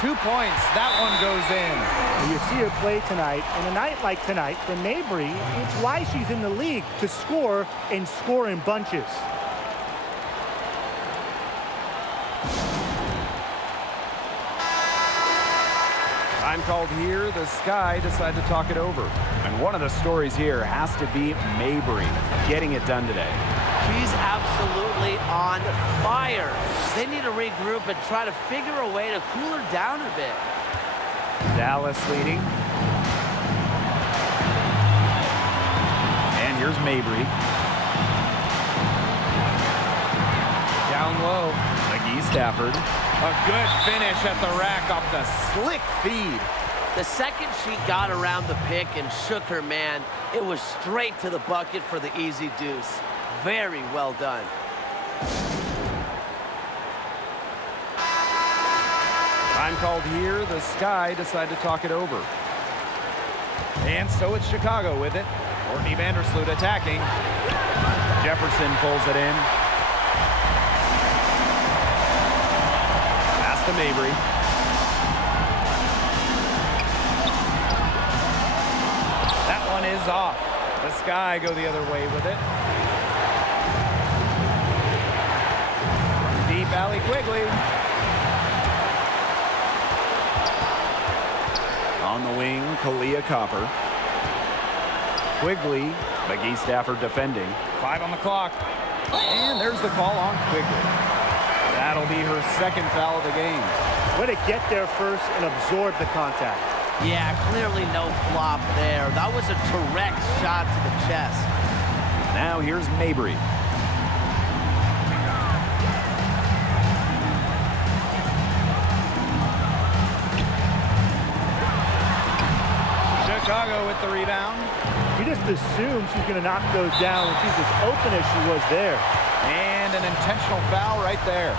2 points. That one goes in. You see her play tonight, and a night like tonight for Mabry, it's why she's in the league, to score and score in bunches. Time called here. The Sky decide to talk it over. And one of the stories here has to be Mabry getting it done today. She's absolutely on fire. They need to regroup and try to figure a way to cool her down a bit. Dallas leading. And here's Mabry. Down low. McGee Stafford. A good finish at the rack off the slick feed. The second she got around the pick and shook her man, it was straight to the bucket for the easy deuce. Very well done. Time called here. The Sky decide to talk it over. And so it's Chicago with it. Courtney Vandersloot attacking. Jefferson pulls it in. Pass to Mabry. That one is off. The Sky go the other way with it. Deep alley Quigley. On the wing, Kalia Copper. Quigley, McGee Stafford defending. 5 on the clock. And there's the call on Quigley. That'll be her second foul of the game. Way to get there first and absorb the contact. Yeah, clearly no flop there. That was a direct shot to the chest. Now here's Mabry. Chicago with the rebound. You just assume she's going to knock those down when she's as open as she was there. And an intentional foul right there.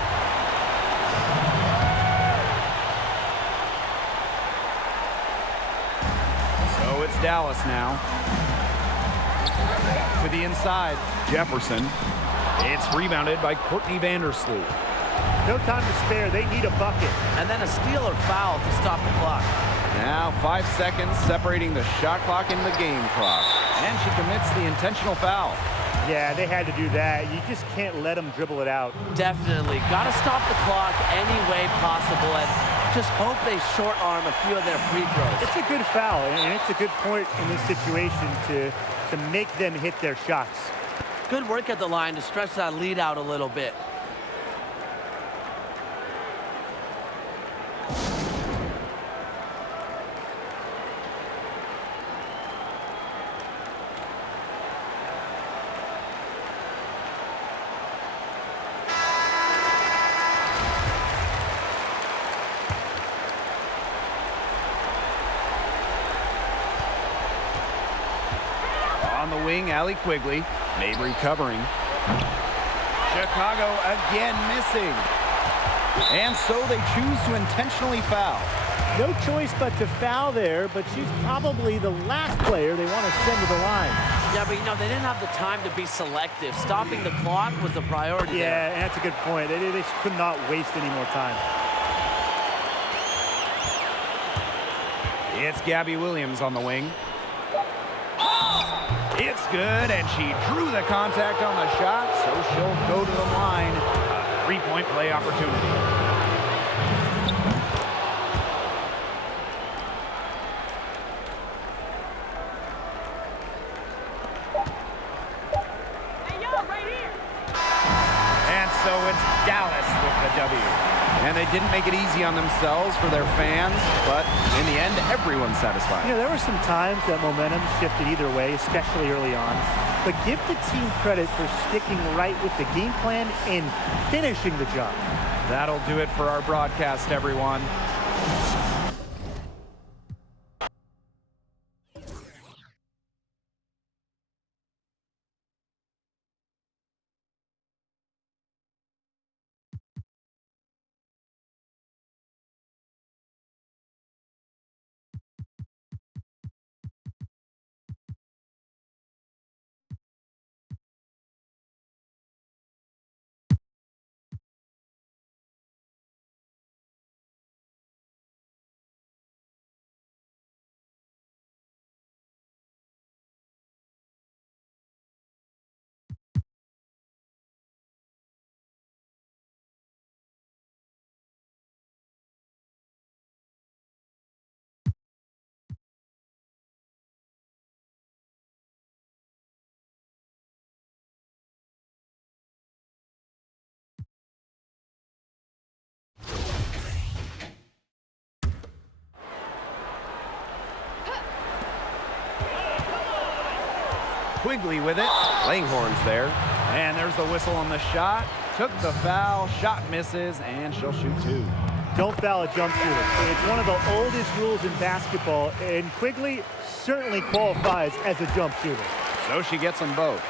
it's Dallas now. To the inside, Jefferson. It's rebounded by Courtney Vandersloot. No time to spare. They need a bucket. And then a steal or foul to stop the clock. Now 5 seconds separating the shot clock and the game clock. And she commits the intentional foul. Yeah, they had to do that. You just can't let them dribble it out. Definitely. Got to stop the clock any way possible and just hope they short arm a few of their free throws. It's a good foul, and it's a good point in this situation to make them hit their shots. Good work at the line to stretch that lead out a little bit. On the wing, Allie Quigley. Mabry covering. Chicago again missing. And so they choose to intentionally foul. No choice but to foul there, but she's probably the last player they want to send to the line. Yeah, but they didn't have the time to be selective. Stopping the clock was the priority there. Yeah, and that's a good point. They just could not waste any more time. It's Gabby Williams on the wing. It's good, and she drew the contact on the shot, so she'll go to the line. A three-point play opportunity. And so it's Dallas with the W. And they didn't make it easy on themselves for their fans, but in the end, everyone's satisfied. You know, there were some times that momentum shifted either way, especially early on. But give the team credit for sticking right with the game plan and finishing the job. That'll do it for our broadcast, everyone. Quigley with it. Langhorn's there. And there's the whistle on the shot. Took the foul. Shot misses, and she'll shoot two. Don't foul a jump shooter. It's one of the oldest rules in basketball, and Quigley certainly qualifies as a jump shooter. So she gets them both.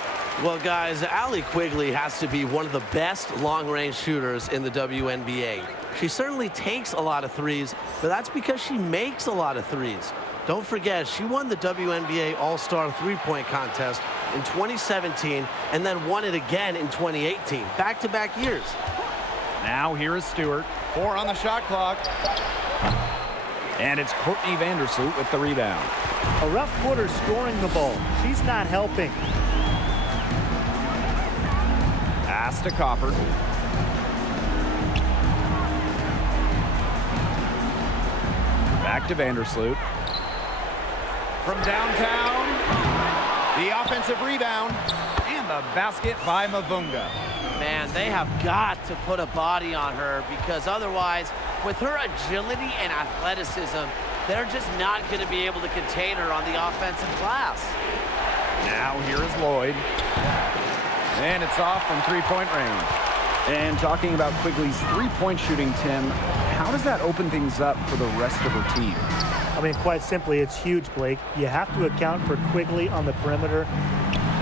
Well, guys, Allie Quigley has to be one of the best long-range shooters in the WNBA. She certainly takes a lot of threes, but that's because she makes a lot of threes. Don't forget, she won the WNBA All-Star three-point contest in 2017 and then won it again in 2018. Back-to-back years. Now here is Stewart. 4 on the shot clock. And it's Courtney Vandersloot with the rebound. A rough quarter scoring the ball. She's not helping. Pass to Copper. Back to Vandersloot. From downtown, the offensive rebound, and the basket by Mavunga. Man, they have got to put a body on her because otherwise, with her agility and athleticism, they're just not going to be able to contain her on the offensive glass. Now here is Lloyd. And it's off from three-point range. And talking about Quigley's three-point shooting, Tim, how does that open things up for the rest of her team? I mean, quite simply, it's huge, Blake. You have to account for Quigley on the perimeter.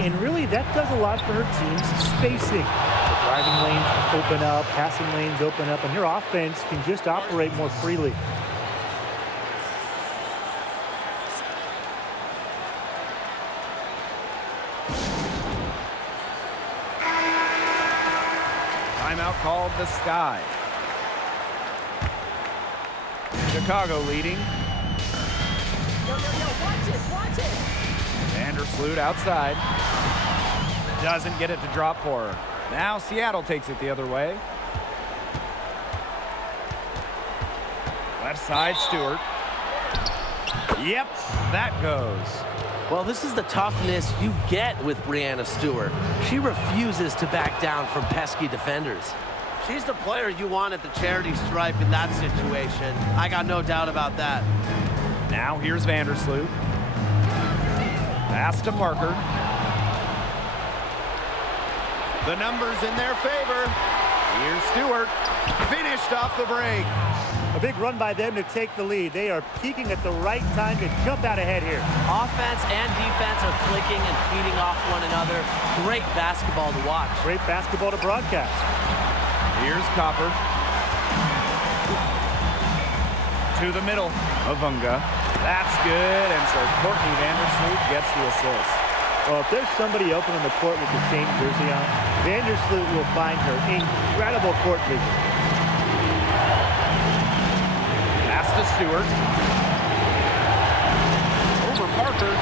And really, that does a lot for her team's spacing. The driving lanes open up, passing lanes open up, and her offense can just operate more freely. Timeout called the Sky. Chicago leading. Watch it. Vandersloot outside. Doesn't get it to drop for her. Now Seattle takes it the other way. Left side, Stewart. Yep, that goes. Well, this is the toughness you get with Breanna Stewart. She refuses to back down from pesky defenders. She's the player you want at the charity stripe in that situation. I got no doubt about that. Now here's Vandersloot. Pass to Parker. The numbers in their favor. Here's Stewart. Finished off the break. A big run by them to take the lead. They are peaking at the right time to jump out ahead here. Offense and defense are clicking and feeding off one another. Great basketball to watch. Great basketball to broadcast. Here's Copper. To the middle. Avunga. That's good, and so Courtney Vandersloot gets the assist. Well, if there's somebody open on the court with the same jersey on, Vandersloot will find her incredible court vision. Pass to Stewart. Over Parker.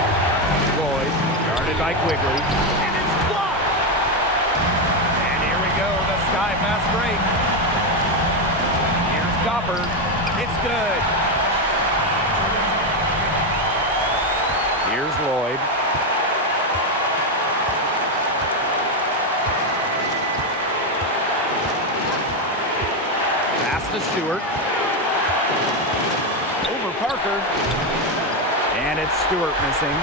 Lloyd, guarded by Quigley. And it's blocked! And here we go, the Sky fast break. Here's Copper. It's good. Here's Lloyd. Pass to Stewart. Over Parker. And it's Stewart missing.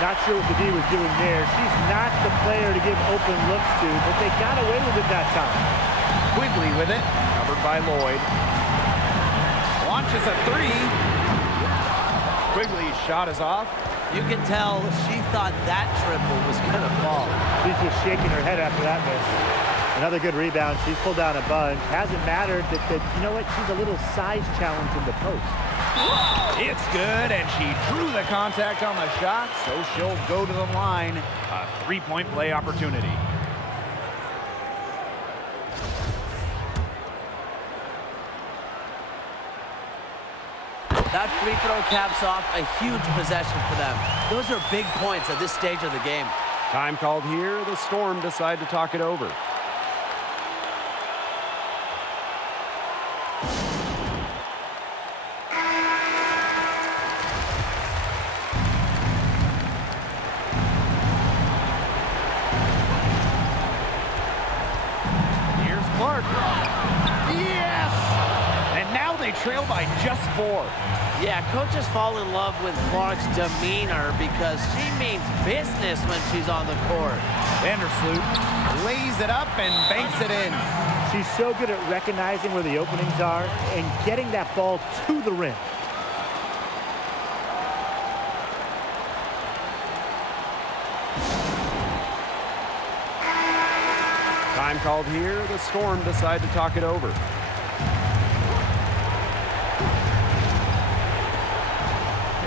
Not sure what the D was doing there. She's not the player to give open looks to, but they got away with it that time. Quigley with it. Covered by Lloyd. Launches a three. Quigley's shot is off. You can tell she thought that triple was going to fall. She's just shaking her head after that miss. Another good rebound. She's pulled down a bunch. Hasn't mattered that, you know what, she's a little size challenge in the post. It's good, and she drew the contact on the shot, so she'll go to the line. A three-point play opportunity. That free throw caps off a huge possession for them. Those are big points at this stage of the game. Time called here. The Storm decide to talk it over. Here's Clark. Yes! And now they trail by just 4. Yeah, coaches fall in love with Clark's demeanor because she means business when she's on the court. Vandersloot lays it up and banks it in. She's so good at recognizing where the openings are and getting that ball to the rim. Time called here. The Storm decide to talk it over.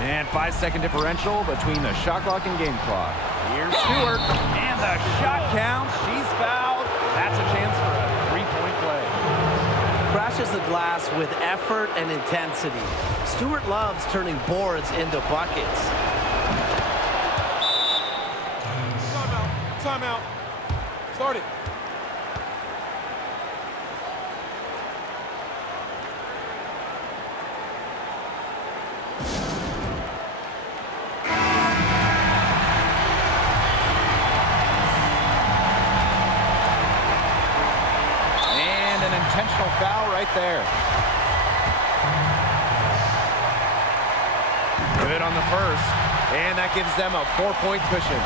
And 5-second differential between the shot clock and game clock. Here's Stewart, and the shot counts. She's fouled. That's a chance for a three-point play. Crashes the glass with effort and intensity. Stewart loves turning boards into buckets. Timeout. Start it. Intentional foul right there. Good on the first, and that gives them a 4-point cushion.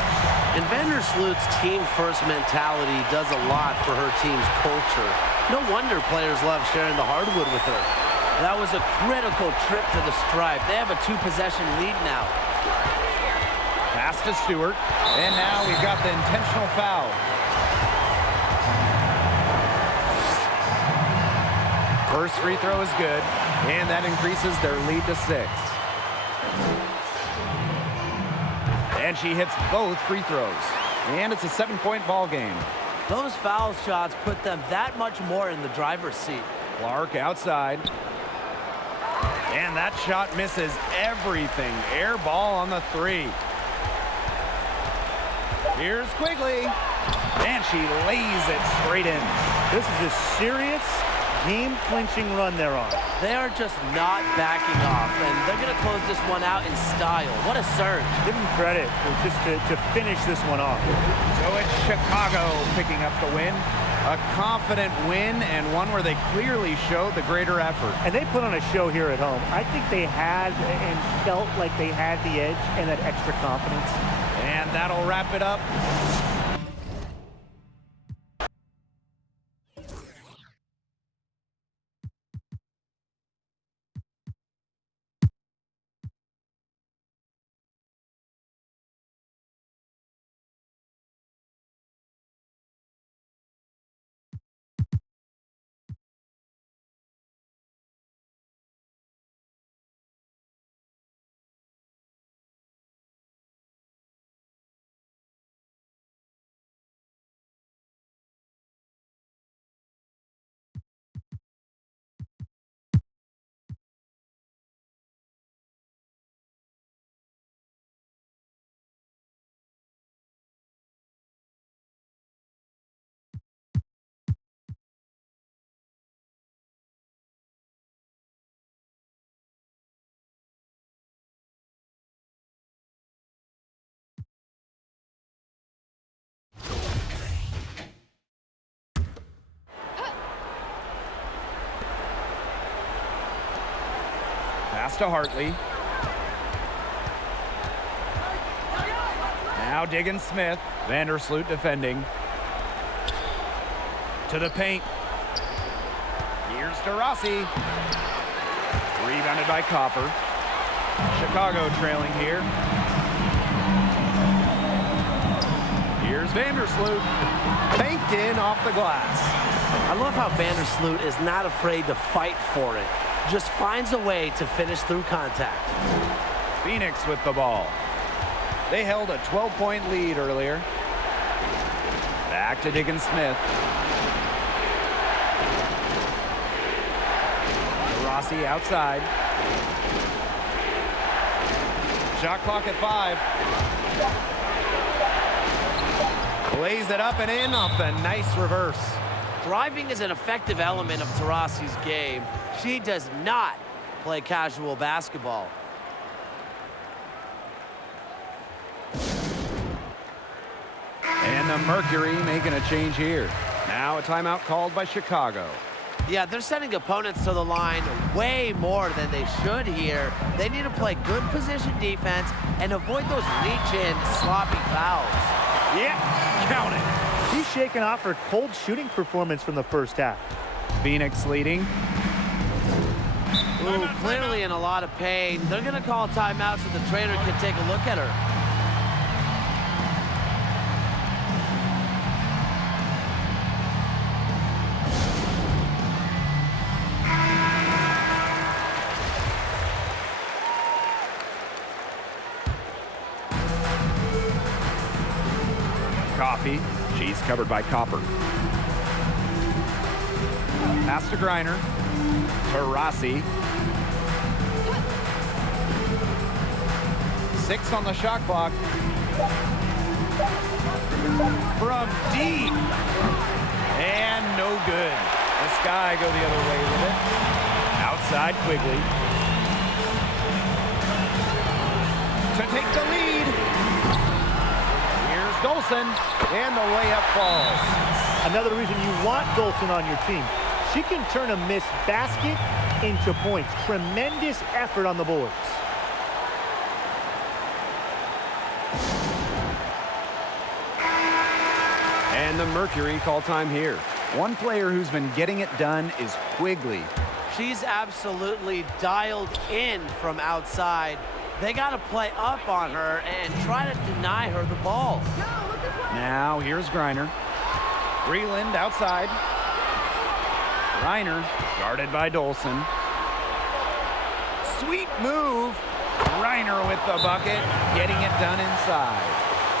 And Vandersloot's team-first mentality does a lot for her team's culture. No wonder players love sharing the hardwood with her. That was a critical trip to the stripe. They have a 2-possession lead now. Pass to Stewart, and now we've got the intentional foul. First free throw is good, and that increases their lead to 6. And she hits both free throws, and it's a 7-point ball game. Those foul shots put them that much more in the driver's seat. Clark outside. And that shot misses everything. Air ball on the 3. Here's Quigley. And she lays it straight in. This is a serious game-clinching run they're on. They are just not backing off, and they're going to close this one out in style. What a surge. Give them credit just to finish this one off. So it's Chicago picking up the win. A confident win and one where they clearly showed the greater effort. And they put on a show here at home. I think they had and felt like they had the edge and that extra confidence. And that'll wrap it up. Pass to Hartley. Now digging Smith. Vandersloot defending. To the paint. Here's to Rossi. Rebounded by Copper. Chicago trailing here. Here's Vandersloot. Banked in off the glass. I love how Vandersloot is not afraid to fight for it. Just finds a way to finish through contact. Phoenix with the ball. They held a 12-point lead earlier. Back to Diggin Smith. Rossi outside. Shot clock at 5. Lays it up and in off the nice reverse. Driving is an effective element of Taurasi's game. She does not play casual basketball. And the Mercury making a change here. Now a timeout called by Chicago. Yeah, they're sending opponents to the line way more than they should here. They need to play good position defense and avoid those reach-in, sloppy fouls. Yeah, count it. She's shaking off her cold shooting performance from the first half. Phoenix leading. Ooh, clearly in a lot of pain. They're going to call timeout so the trainer can take a look at her. Coffee. She's covered by Copper. Pass to Griner. To Rossi. 6 on the shot clock. From deep. And no good. The Sky go the other way with it. Outside Quigley. To take the lead. Here's Dolson. And the layup falls. Another reason you want Dolson on your team. She can turn a missed basket into points. Tremendous effort on the boards. And the Mercury call time here. One player who's been getting it done is Quigley. She's absolutely dialed in from outside. They got to play up on her and try to deny her the ball. Now here's Griner. Breland outside. Griner guarded by Dolson. Sweet move. Griner with the bucket, getting it done inside.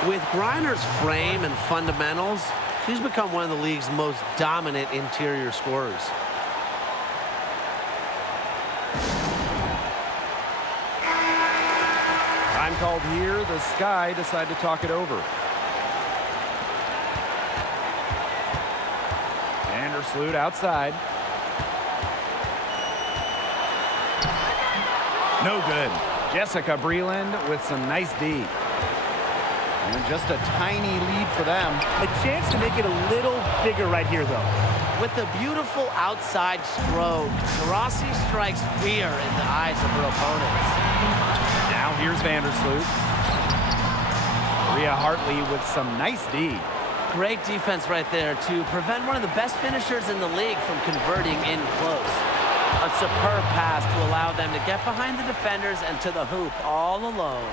With Griner's frame and fundamentals, She's become one of the league's most dominant interior scorers. Time called here. The Sky decide to talk it over. Vandersloot outside. No good. Jessica Breland with some nice D. And just a tiny lead for them. A chance to make it a little bigger right here, though. With a beautiful outside stroke, Taurasi strikes fear in the eyes of her opponents. Now here's Vandersloot. Maria Hartley with some nice D. Great defense right there to prevent one of the best finishers in the league from converting in close. A superb pass to allow them to get behind the defenders and to the hoop all alone.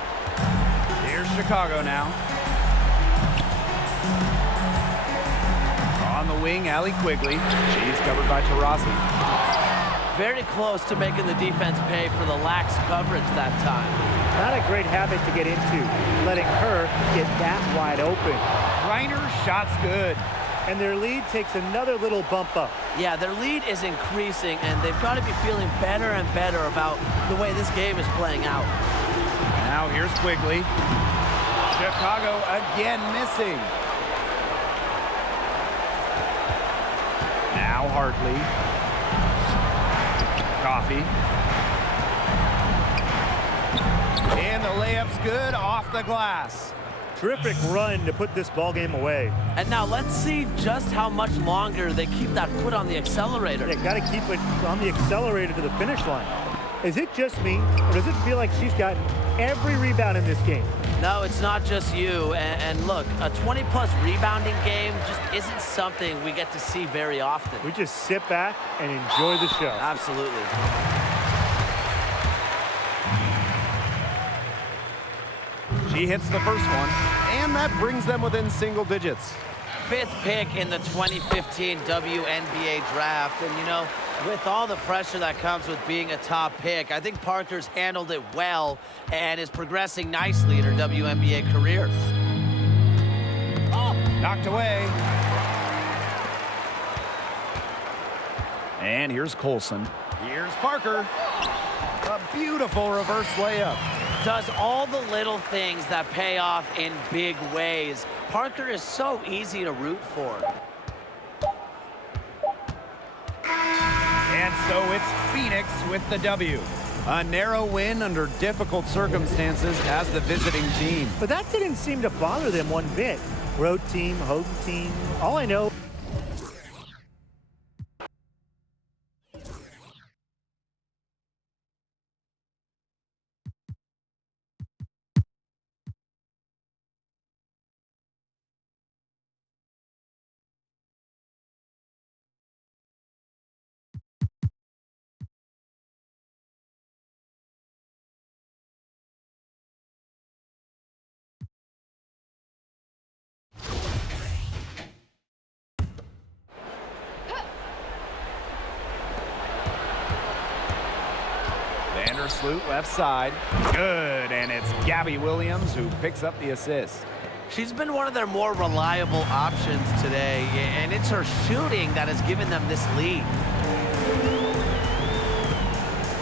Here's Chicago now. On the wing, Allie Quigley. She's covered by Taurasi. Very close to making the defense pay for the lax coverage that time. Not a great habit to get into, letting her get that wide open. Reiner's shot's good. And their lead takes another little bump up. Yeah, their lead is increasing, and they've got to be feeling better and better about the way this game is playing out. Now here's Quigley. Chicago again missing. Now Hartley. Coffee. And the layup's good off the glass. Terrific run to put this ball game away. And now let's see just how much longer they keep that foot on the accelerator. They got to keep it on the accelerator to the finish line. Is it just me, or does it feel like she's gotten every rebound in this game? No, it's not just you. And look, a 20-plus rebounding game just isn't something we get to see very often. We just sit back and enjoy the show. Absolutely. She hits the first one, and that brings them within single digits. 5th pick in the 2015 WNBA draft. And, you know, with all the pressure that comes with being a top pick, I think Parker's handled it well and is progressing nicely in her WNBA career. Knocked away. And here's Colson. Here's Parker. A beautiful reverse layup. Does all the little things that pay off in big ways. Parker is so easy to root for. And so it's Phoenix with the W. A narrow win under difficult circumstances as the visiting team. But that didn't seem to bother them one bit. Road team, home team, all I know. Vandersloot left side. Good, and it's Gabby Williams who picks up the assist. She's been one of their more reliable options today, and it's her shooting that has given them this lead.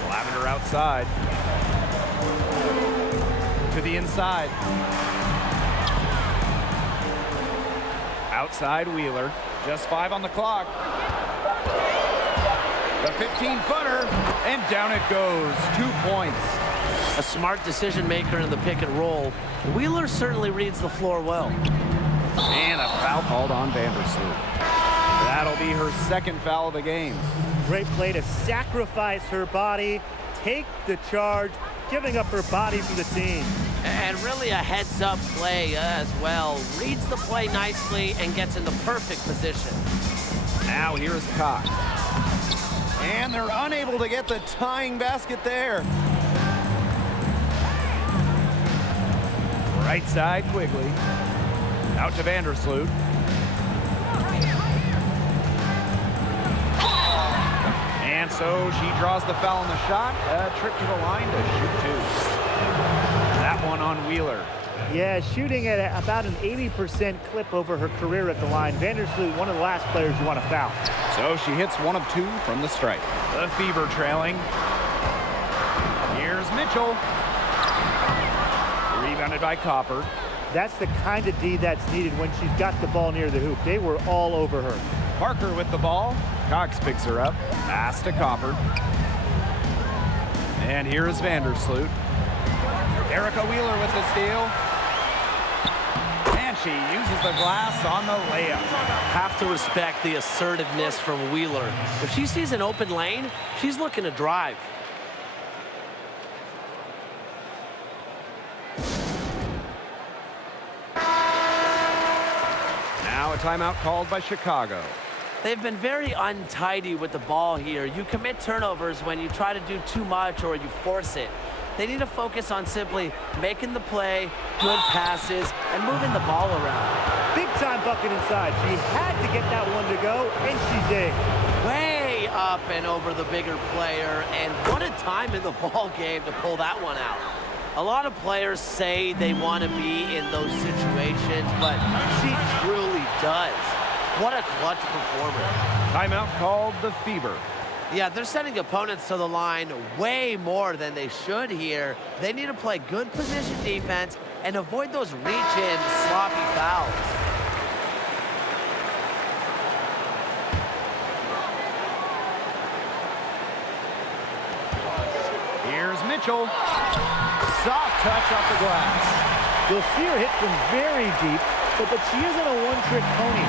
Lavender outside. To the inside. Outside Wheeler. Just 5 on the clock. The 15-footer, and down it goes. 2 points. A smart decision maker in the pick and roll. Wheeler certainly reads the floor well. And a foul called on Vandersloot. That'll be her second foul of the game. Great play to sacrifice her body, take the charge, giving up her body for the team. And really a heads-up play as well. Reads the play nicely and gets in the perfect position. Now here's Cox. And they're unable to get the tying basket there. Right side, Quigley. Out to Vandersloot. And so she draws the foul on the shot. A trip to the line to shoot 2. That one on Wheeler. Yeah, shooting at about an 80% clip over her career at the line. Vandersloot, one of the last players you want to foul. So she hits 1 of 2 from the stripe. The Fever trailing. Here's Mitchell. Rebounded by Copper. That's the kind of D that's needed when she's got the ball near the hoop. They were all over her. Parker with the ball. Cox picks her up. Pass to Copper. And here is Vandersloot. Erica Wheeler with the steal. And she uses the glass on the layup. Have to respect the assertiveness from Wheeler. If she sees an open lane, she's looking to drive. Now a timeout called by Chicago. They've been very untidy with the ball here. You commit turnovers when you try to do too much or you force it. They need to focus on simply making the play, good passes, and moving the ball around. Big time bucket inside. She had to get that one to go, and she did. Way up and over the bigger player, and what a time in the ball game to pull that one out. A lot of players say they want to be in those situations, but she truly does. What a clutch performer. Timeout called the Fever. Yeah, they're sending opponents to the line way more than they should here. They need to play good position defense and avoid those reach-in sloppy fouls. Here's Mitchell. Soft touch off the glass. You'll see her hit from very deep, but she isn't a one-trick pony.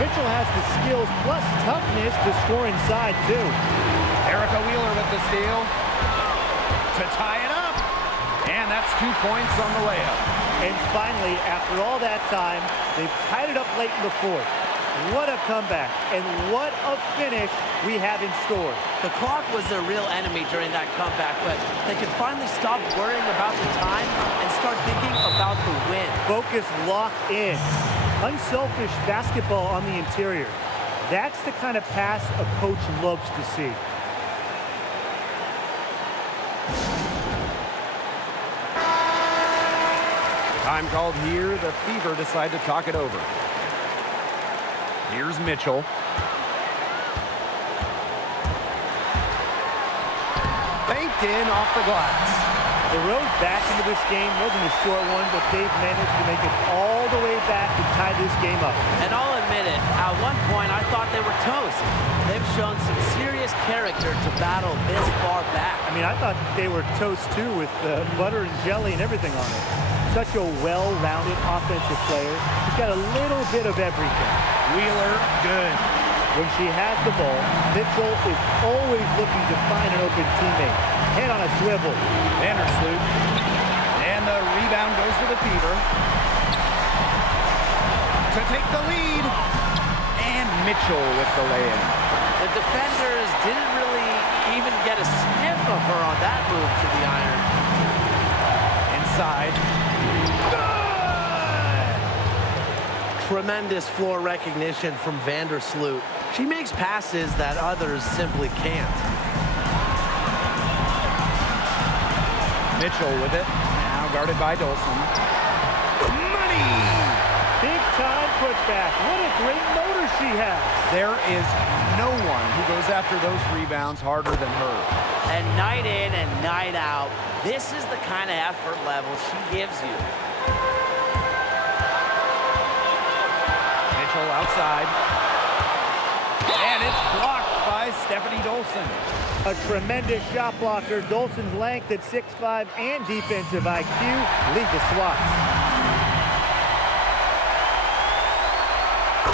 Mitchell has the skills plus toughness to score inside, too. Erica Wheeler with the steal to tie it up. And that's 2 points on the layup. And finally, after all that time, they've tied it up late in the fourth. What a comeback, and what a finish we have in store. The clock was their real enemy during that comeback, but they could finally stop worrying about the time and start thinking about the win. Focus locked in. Unselfish basketball on the interior. That's the kind of pass a coach loves to see. Time called here. The Fever decide to talk it over. Here's Mitchell. Banked in off the glass. The road back into this game wasn't a short one, but they've managed to make it all the way back to tie this game up. And I'll admit it, at one point I thought they were toast. They've shown some serious character to battle this far back. I mean, I thought they were toast too with butter and jelly and everything on it. Such a well-rounded offensive player. She's got a little bit of everything. Wheeler, good. When she has the ball, Mitchell is always looking to find an open teammate. Head on a swivel. Vandersloot. And the rebound goes to the Fever. To take the lead. And Mitchell with the lay-in. The defenders didn't really even get a sniff of her on that move to the iron. Inside. Tremendous floor recognition from Vandersloot. She makes passes that others simply can't. Mitchell with it. Now guarded by Dolson. Money! Big time putback. What a great motor she has. There is no one who goes after those rebounds harder than her. And night in and night out, this is the kind of effort level she gives you. Mitchell outside. And it's blocked by Stephanie Dolson. A tremendous shot blocker. Dolson's length at 6'5" and defensive IQ lead the swats.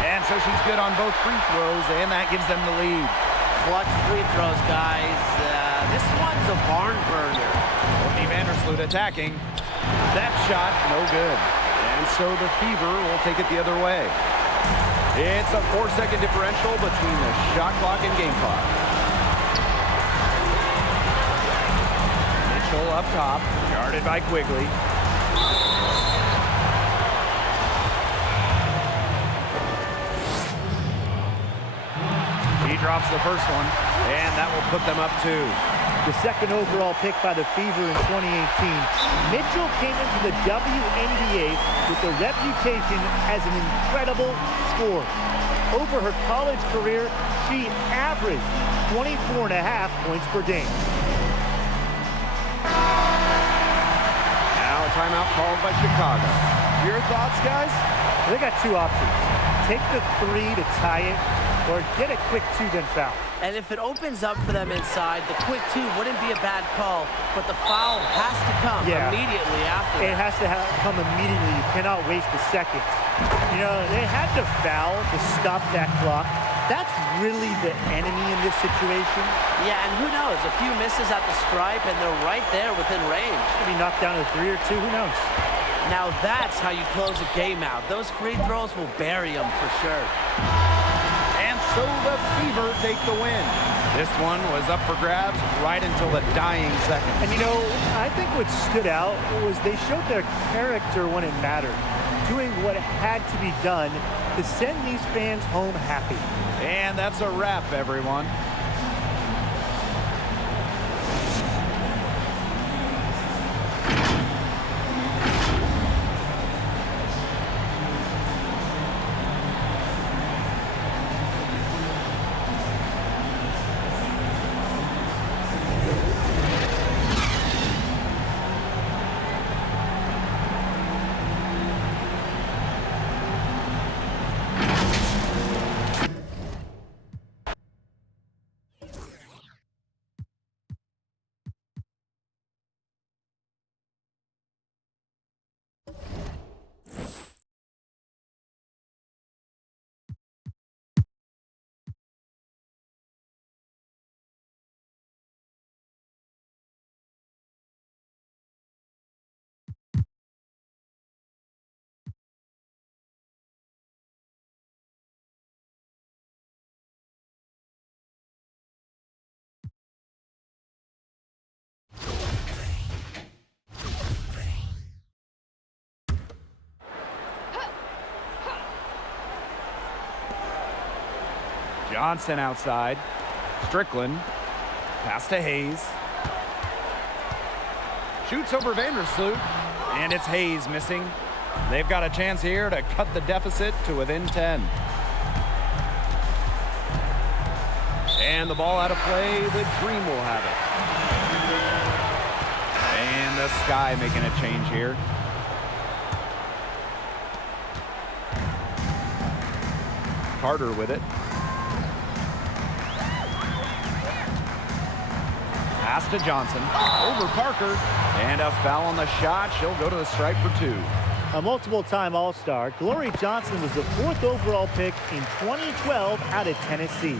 And so she's good on both free throws, and that gives them the lead. Clutch free throws, guys. This one's a barn burner. Courtney Vandersloot attacking. That shot, no good. And so the Fever will take it the other way. It's a 4-second differential between the shot clock and game clock. Mitchell up top, guarded by Quigley. He drops the first one, and that will put them up 2. the second overall pick by the Fever in 2018, Mitchell came into the WNBA with a reputation as an incredible scorer. Over her college career, she averaged 24.5 points per game. Now a timeout called by Chicago. Your thoughts, guys? They got two options. Take the three to tie it, or get a quick two, then foul. And if it opens up for them inside, the quick two wouldn't be a bad call, but the foul has to come immediately after. It has to come immediately. You cannot waste a second. You know, they had to foul to stop that clock. That's really the enemy in this situation. Yeah, and who knows? A few misses at the stripe, and they're right there within range. Maybe knocked down to 3 or 2, who knows? Now that's how you close a game out. Those free throws will bury them for sure. And so the Fever take the win. This one was up for grabs right until the dying seconds. And you know, I think what stood out was they showed their character when it mattered, doing what had to be done to send these fans home happy. And that's a wrap, everyone. Johnson outside. Strickland. Pass to Hayes. Shoots over Vandersloot. And it's Hayes missing. They've got a chance here to cut the deficit to within 10. And the ball out of play. The Dream will have it. And the Sky making a change here. Carter with it. Pass to Johnson, over Parker, and a foul on the shot. She'll go to the stripe for 2. A multiple-time All-Star, Glory Johnson was the 4th overall pick in 2012 out of Tennessee.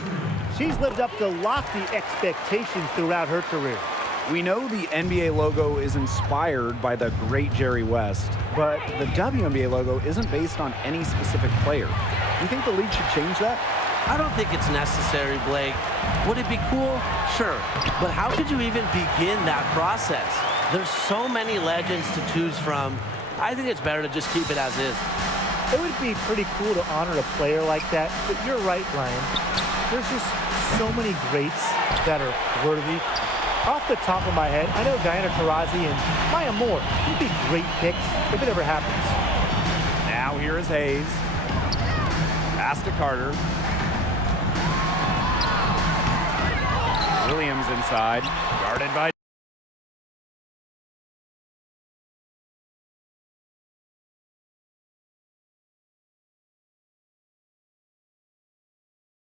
She's lived up to lofty expectations throughout her career. We know the NBA logo is inspired by the great Jerry West, but the WNBA logo isn't based on any specific player. Do you think the league should change that? I don't think it's necessary, Blake. Would it be cool? Sure. But how could you even begin that process? There's so many legends to choose from. I think it's better to just keep it as is. It would be pretty cool to honor a player like that, but you're right, Ryan. There's just so many greats that are worthy. Off the top of my head, I know Diana Taurasi and Maya Moore would be great picks if it ever happens. Now here is Hayes. Pass to Carter. Williams inside, guarded by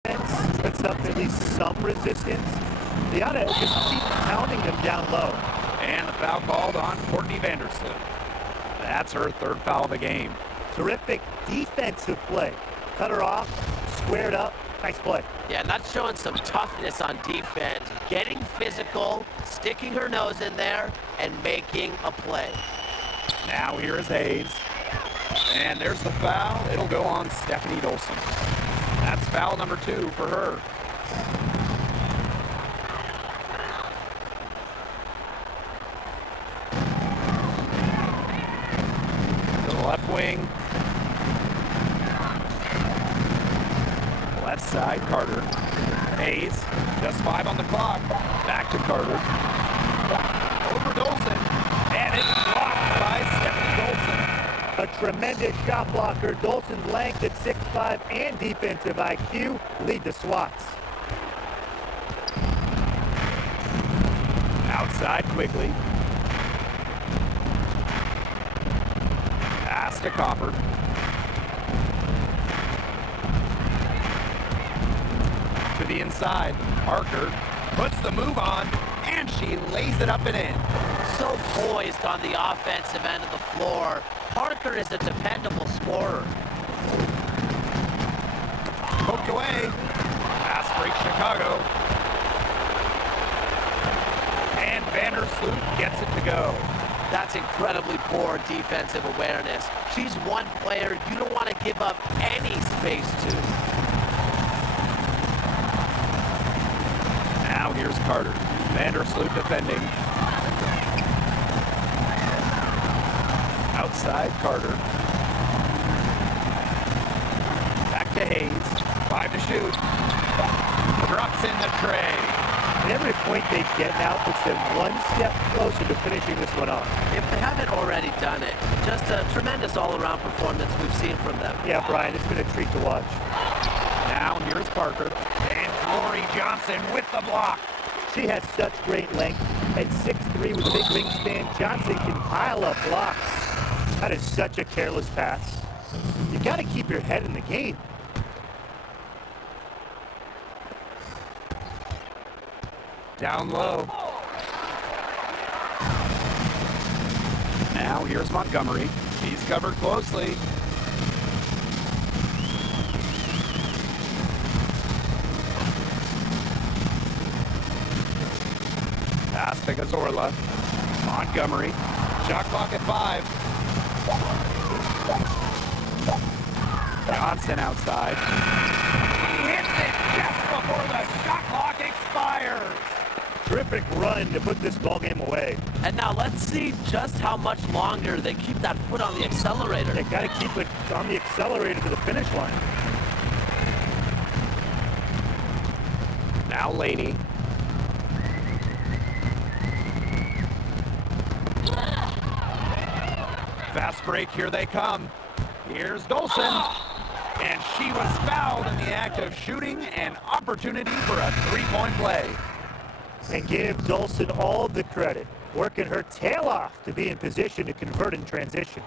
sets up at least some resistance. They ought to just keep pounding them down low. And the foul called on Courtney Vandersloot. That's her 3rd foul of the game. Terrific defensive play. Cut her off, squared up, nice play. Yeah, that's showing some toughness on defense, getting physical, sticking her nose in there, and making a play. Now here is Hayes. And there's the foul. It'll go on Stephanie Dolson. That's foul number 2 for her. To the left wing. Left side, Carter. Hayes, just 5 on the clock. Back to Carter. Over Dolson. And it's blocked by Stephanie Dolson. A tremendous shot blocker. Dolson's length at 6'5" and defensive IQ lead the swats. Outside Quigley. Pass to Copper. To the inside. Parker puts the move on, and she lays it up and in. So poised on the offensive end of the floor. Parker is a dependable scorer. Poked away. Pass break Chicago. And Vandersloot gets it to go. That's incredibly poor defensive awareness. She's one player you don't want to give up any space to. Now here's Carter. Vandersloot defending. Outside Carter. Back to Hayes. 5 to shoot. Drops in the tray. And every point they get now puts them one step closer to finishing this one off. If they haven't already done it, just a tremendous all-around performance we've seen from them. Yeah, Brian, it's been a treat to watch. Now here's Parker. And Lori Johnson with the block. She has such great length. At 6'3" with a big wingspan, Johnson can pile up blocks. That is such a careless pass. You got to keep your head in the game. Down low. Now here's Montgomery. He's covered closely. Pass to Cazorla. Montgomery. Shot clock at 5. Johnson outside. He hits it just before the shot clock expires. Terrific run to put this ball game away. And now let's see just how much longer they keep that foot on the accelerator. They got to keep it on the accelerator to the finish line. Now Laney. Fast break, here they come. Here's Dolson. And she was fouled in the act of shooting, an opportunity for a 3-point play. And give Dolson all the credit, working her tail off to be in position to convert in transition.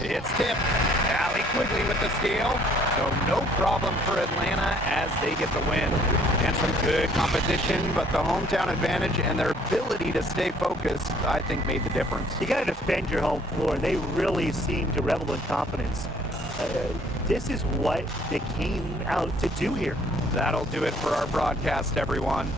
It's tipped. Allie Quigley with the steal. So no problem for Atlanta as they get the win. And some good competition, but the hometown advantage and their ability to stay focused, I think, made the difference. You got to defend your home floor, and they really seem to revel in confidence. This is what they came out to do here. That'll do it for our broadcast, everyone.